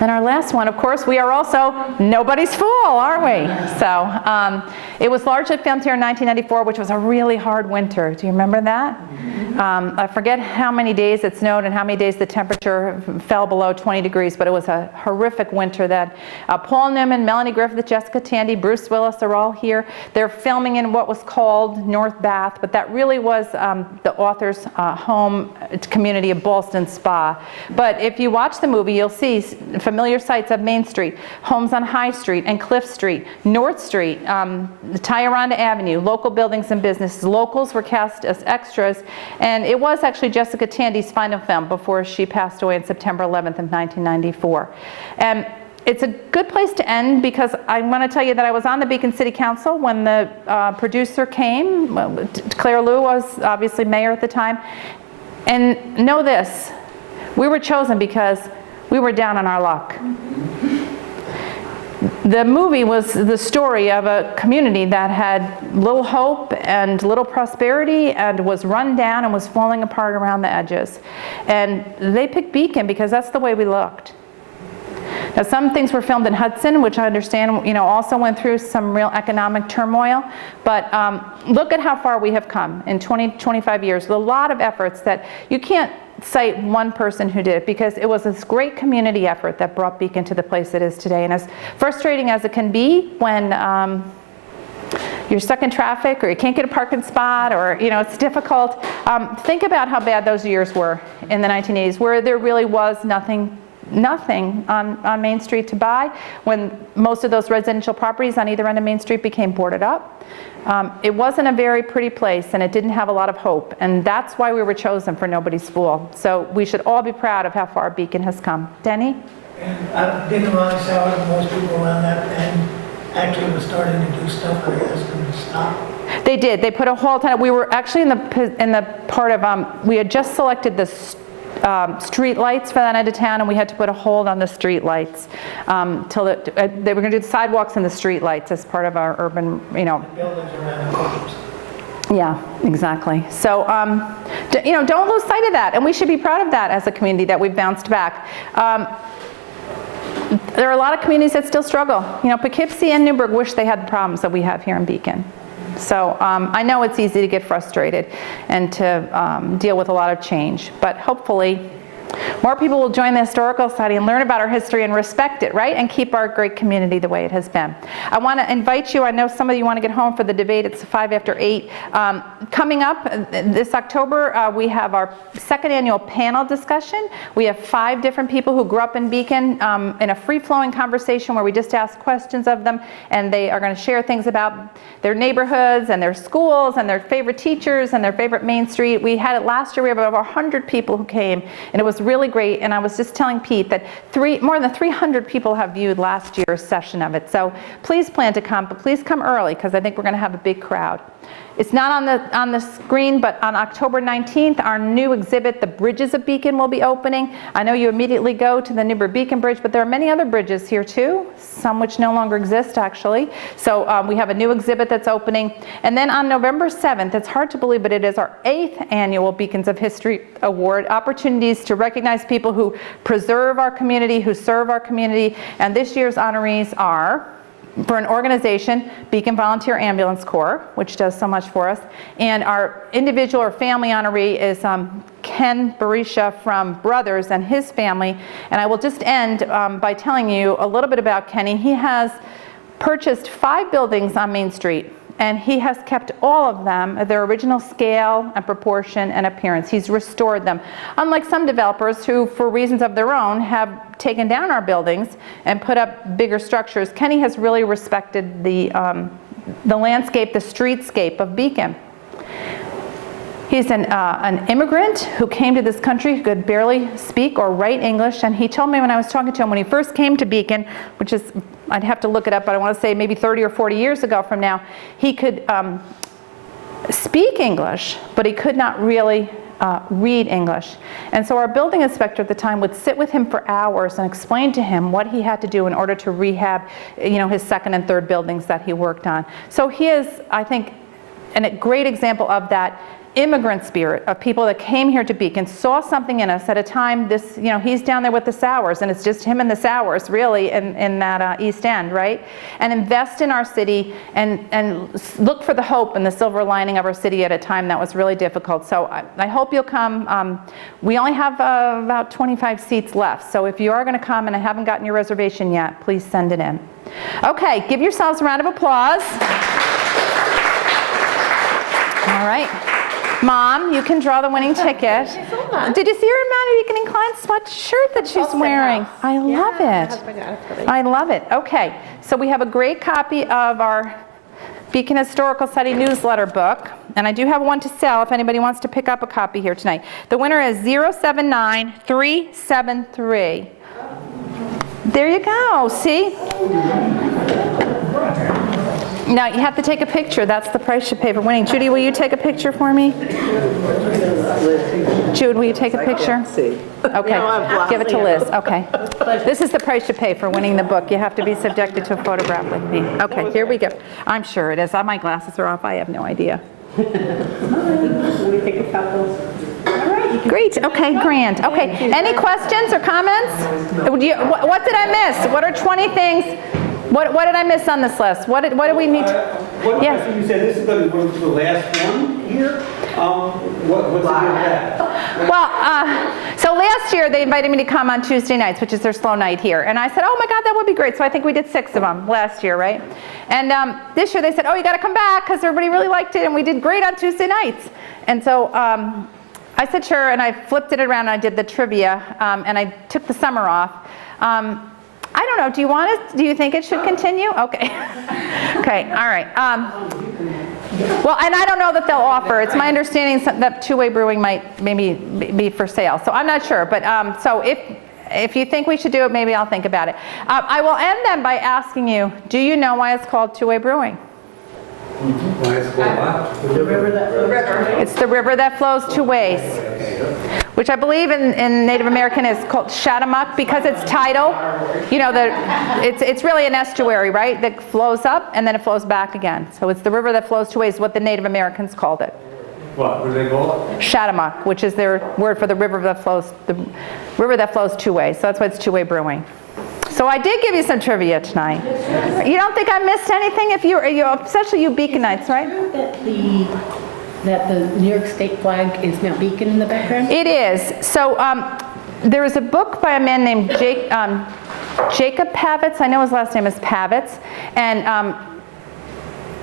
Then our last one, of course, we are also nobody's fool, aren't we? So it was largely filmed here in 1994, which was a really hard winter. Do you remember that? I forget how many days it snowed and how many days the temperature fell below 20 degrees, but it was a horrific winter that Paul Newman, Melanie Griffith, Jessica Tandy, Bruce Willis are all here. They're filming in what was called North Bath, but that really was the author's home community of Ballston Spa. But if you watch the movie, you'll see familiar sights of Main Street, homes on High Street and Cliff Street, North Street, Tyranda Avenue, local buildings and businesses. Locals were cast as extras, and it was actually Jessica Tandy's final film before she passed away on September 11th of 1994. And it's a good place to end because I want to tell you that I was on the Beacon City Council when the producer came. Claire Liu was obviously mayor at the time. And know this, we were chosen because we were down on our luck. The movie was the story of a community that had little hope and little prosperity and was run down and was falling apart around the edges. And they picked Beacon because that's the way we looked. Now, some things were filmed in Hudson, which I understand, also went through some real economic turmoil. But look at how far we have come in 25 years with a lot of efforts that you can't cite one person who did it, because it was this great community effort that brought Beacon to the place it is today. And as frustrating as it can be when you're stuck in traffic or you can't get a parking spot or it's difficult, think about how bad those years were in the 1980s, where there really was nothing on Main Street to buy, when most of those residential properties on either end of Main Street became boarded up. It wasn't a very pretty place, and it didn't have a lot of hope, and that's why we were chosen for Nobody's Fool. So we should all be proud of how far Beacon has come. Denny? And I've been around South, and most people around that end actually were starting to do stuff, and I asked them to stop. They did. They put a halt on it. We were actually in the part of, we had just selected the street lights for that end of town, and we had to put a hold on the street lights till they were going to do the sidewalks and the street lights as part of our urban, Buildings around the corners. Yeah, exactly. So, don't lose sight of that, and we should be proud of that as a community that we've bounced back. There are a lot of communities that still struggle. Poughkeepsie and Newburgh wish they had the problems that we have here in Beacon. So I know it's easy to get frustrated and to deal with a lot of change, but hopefully more people will join the Historical Society and learn about our history and respect it, right? And keep our great community the way it has been. I want to invite you, I know some of you want to get home for the debate, it's 5 after 8. Coming up this October, we have our second annual panel discussion. We have 5 different people who grew up in Beacon in a free-flowing conversation where we just ask questions of them, and they are going to share things about their neighborhoods and their schools and their favorite teachers and their favorite Main Street. We had it last year. We have over 100 people who came, and it was really great. And I was just telling Pete that more than 300 people have viewed last year's session of it. So please plan to come, but please come early because I think we're going to have a big crowd. It's not on the screen, but on October 19th, our new exhibit, The Bridges of Beacon, will be opening. I know you immediately go to the Newburgh Beacon Bridge, but there are many other bridges here too, some which no longer exist actually. So we have a new exhibit that's opening. And then on November 7th, it's hard to believe, but it is our 8th annual Beacons of History Award, opportunities to recognize people who preserve our community, who serve our community. And this year's honorees are, for an organization, Beacon Volunteer Ambulance Corps, which does so much for us. And our individual or family honoree is Ken Barisha from Brothers and his family. And I will just end by telling you a little bit about Kenny. He has purchased 5 buildings on Main Street, and he has kept all of them at their original scale and proportion and appearance. He's restored them. Unlike some developers who, for reasons of their own, have taken down our buildings and put up bigger structures, Kenny has really respected the landscape, the streetscape of Beacon. He's an immigrant who came to this country who could barely speak or write English, and he told me when I was talking to him when he first came to Beacon, which is, I'd have to look it up, but I want to say maybe 30 or 40 years ago from now, he could speak English, but he could not really read English. And so our building inspector at the time would sit with him for hours and explain to him what he had to do in order to rehab, his second and third buildings that he worked on. So he is, I think, a great example of that immigrant spirit of people that came here to Beacon, saw something in us at a time. This, he's down there with the Sours, and it's just him and the Sours, really, in that East End, right? And invest in our city and look for the hope and the silver lining of our city at a time that was really difficult. So I hope you'll come. We only have about 25 seats left, so if you are going to come and I haven't gotten your reservation yet, please send it in. Okay, give yourselves a round of applause. All right. Mom, you can draw the winning ticket. Did you see her Mount Beacon Inclined sweatshirt that she's wearing? I love it. I love it. Okay, so we have a great copy of our Beacon Historical Society newsletter book, and I do have one to sell if anybody wants to pick up a copy here tonight. The winner is 079373. There you go, see? Now, you have to take a picture. That's the price you pay for winning. Judy, will you take a picture for me? Jude, will you take a picture? Okay, give it to Liz. Okay. This is the price you pay for winning the book. You have to be subjected to a photograph with me. Okay, here we go. I'm sure it is. My glasses are off. I have no idea. We take a couple. Great. Okay, grand. Okay. Any questions or comments? What did I miss? What are 20 things? What did I miss on this list? What do we need to? What Yes. question you said, this is going to go to the last one here? What's the deal with that? Well, so last year they invited me to come on Tuesday nights, which is their slow night here. And I said, oh my God, that would be great. So I think we did 6 of them last year, right? And this year they said, oh, you got to come back because everybody really liked it and we did great on Tuesday nights. And so I said, sure, and I flipped it around and I did the trivia and I took the summer off. I don't know, do you think it should continue? Okay. Okay, all right. Well, and I don't know that they'll offer. It's my understanding that Two Way Brewing might maybe be for sale. So I'm not sure, but so if you think we should do it, maybe I'll think about it. I will end then by asking you, do you know why it's called Two Way Brewing? Why it's called what? The river that flows. It's the river that flows 2 ways, which I believe in Native American is called Chattahoochee because it's tidal. It's really an estuary, right, that flows up and then it flows back again. So it's the river that flows 2 ways, what the Native Americans called it. What do they call it? Chattahoochee, which is their word for the river that flows 2 ways. So that's why it's Two Way Brewing. So I did give you some trivia tonight. You don't think I missed anything? Especially you Beaconites, right? That the New York State flag is Mount Beacon in the background? It is. So there was a book by a man named Jacob Pavitz. I know his last name is Pavitz. And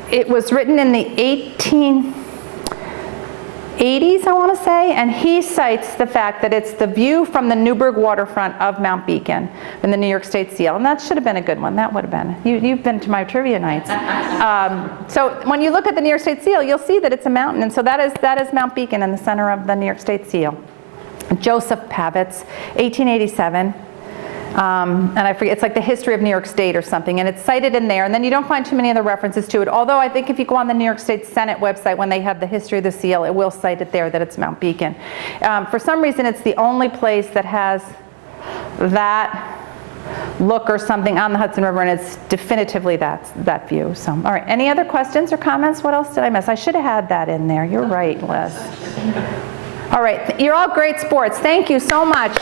it was written in the 1880s, I want to say. And he cites the fact that it's the view from the Newburgh waterfront of Mount Beacon in the New York State seal. And that should have been a good one. That would have been. You've been to my trivia nights. So when you look at the New York State seal, you'll see that it's a mountain. And so that is Mount Beacon in the center of the New York State seal. Joseph Pavitz, 1887. And I forget, it's like the history of New York State or something, and it's cited in there, and then you don't find too many other references to it, although I think if you go on the New York State Senate website when they have the history of the seal, it will cite it there that it's Mount Beacon. For some reason, it's the only place that has that look or something on the Hudson River, and it's definitively that view. So, all right, any other questions or comments? What else did I miss? I should have had that in there. You're right, Liz. All right, you're all great sports. Thank you so much.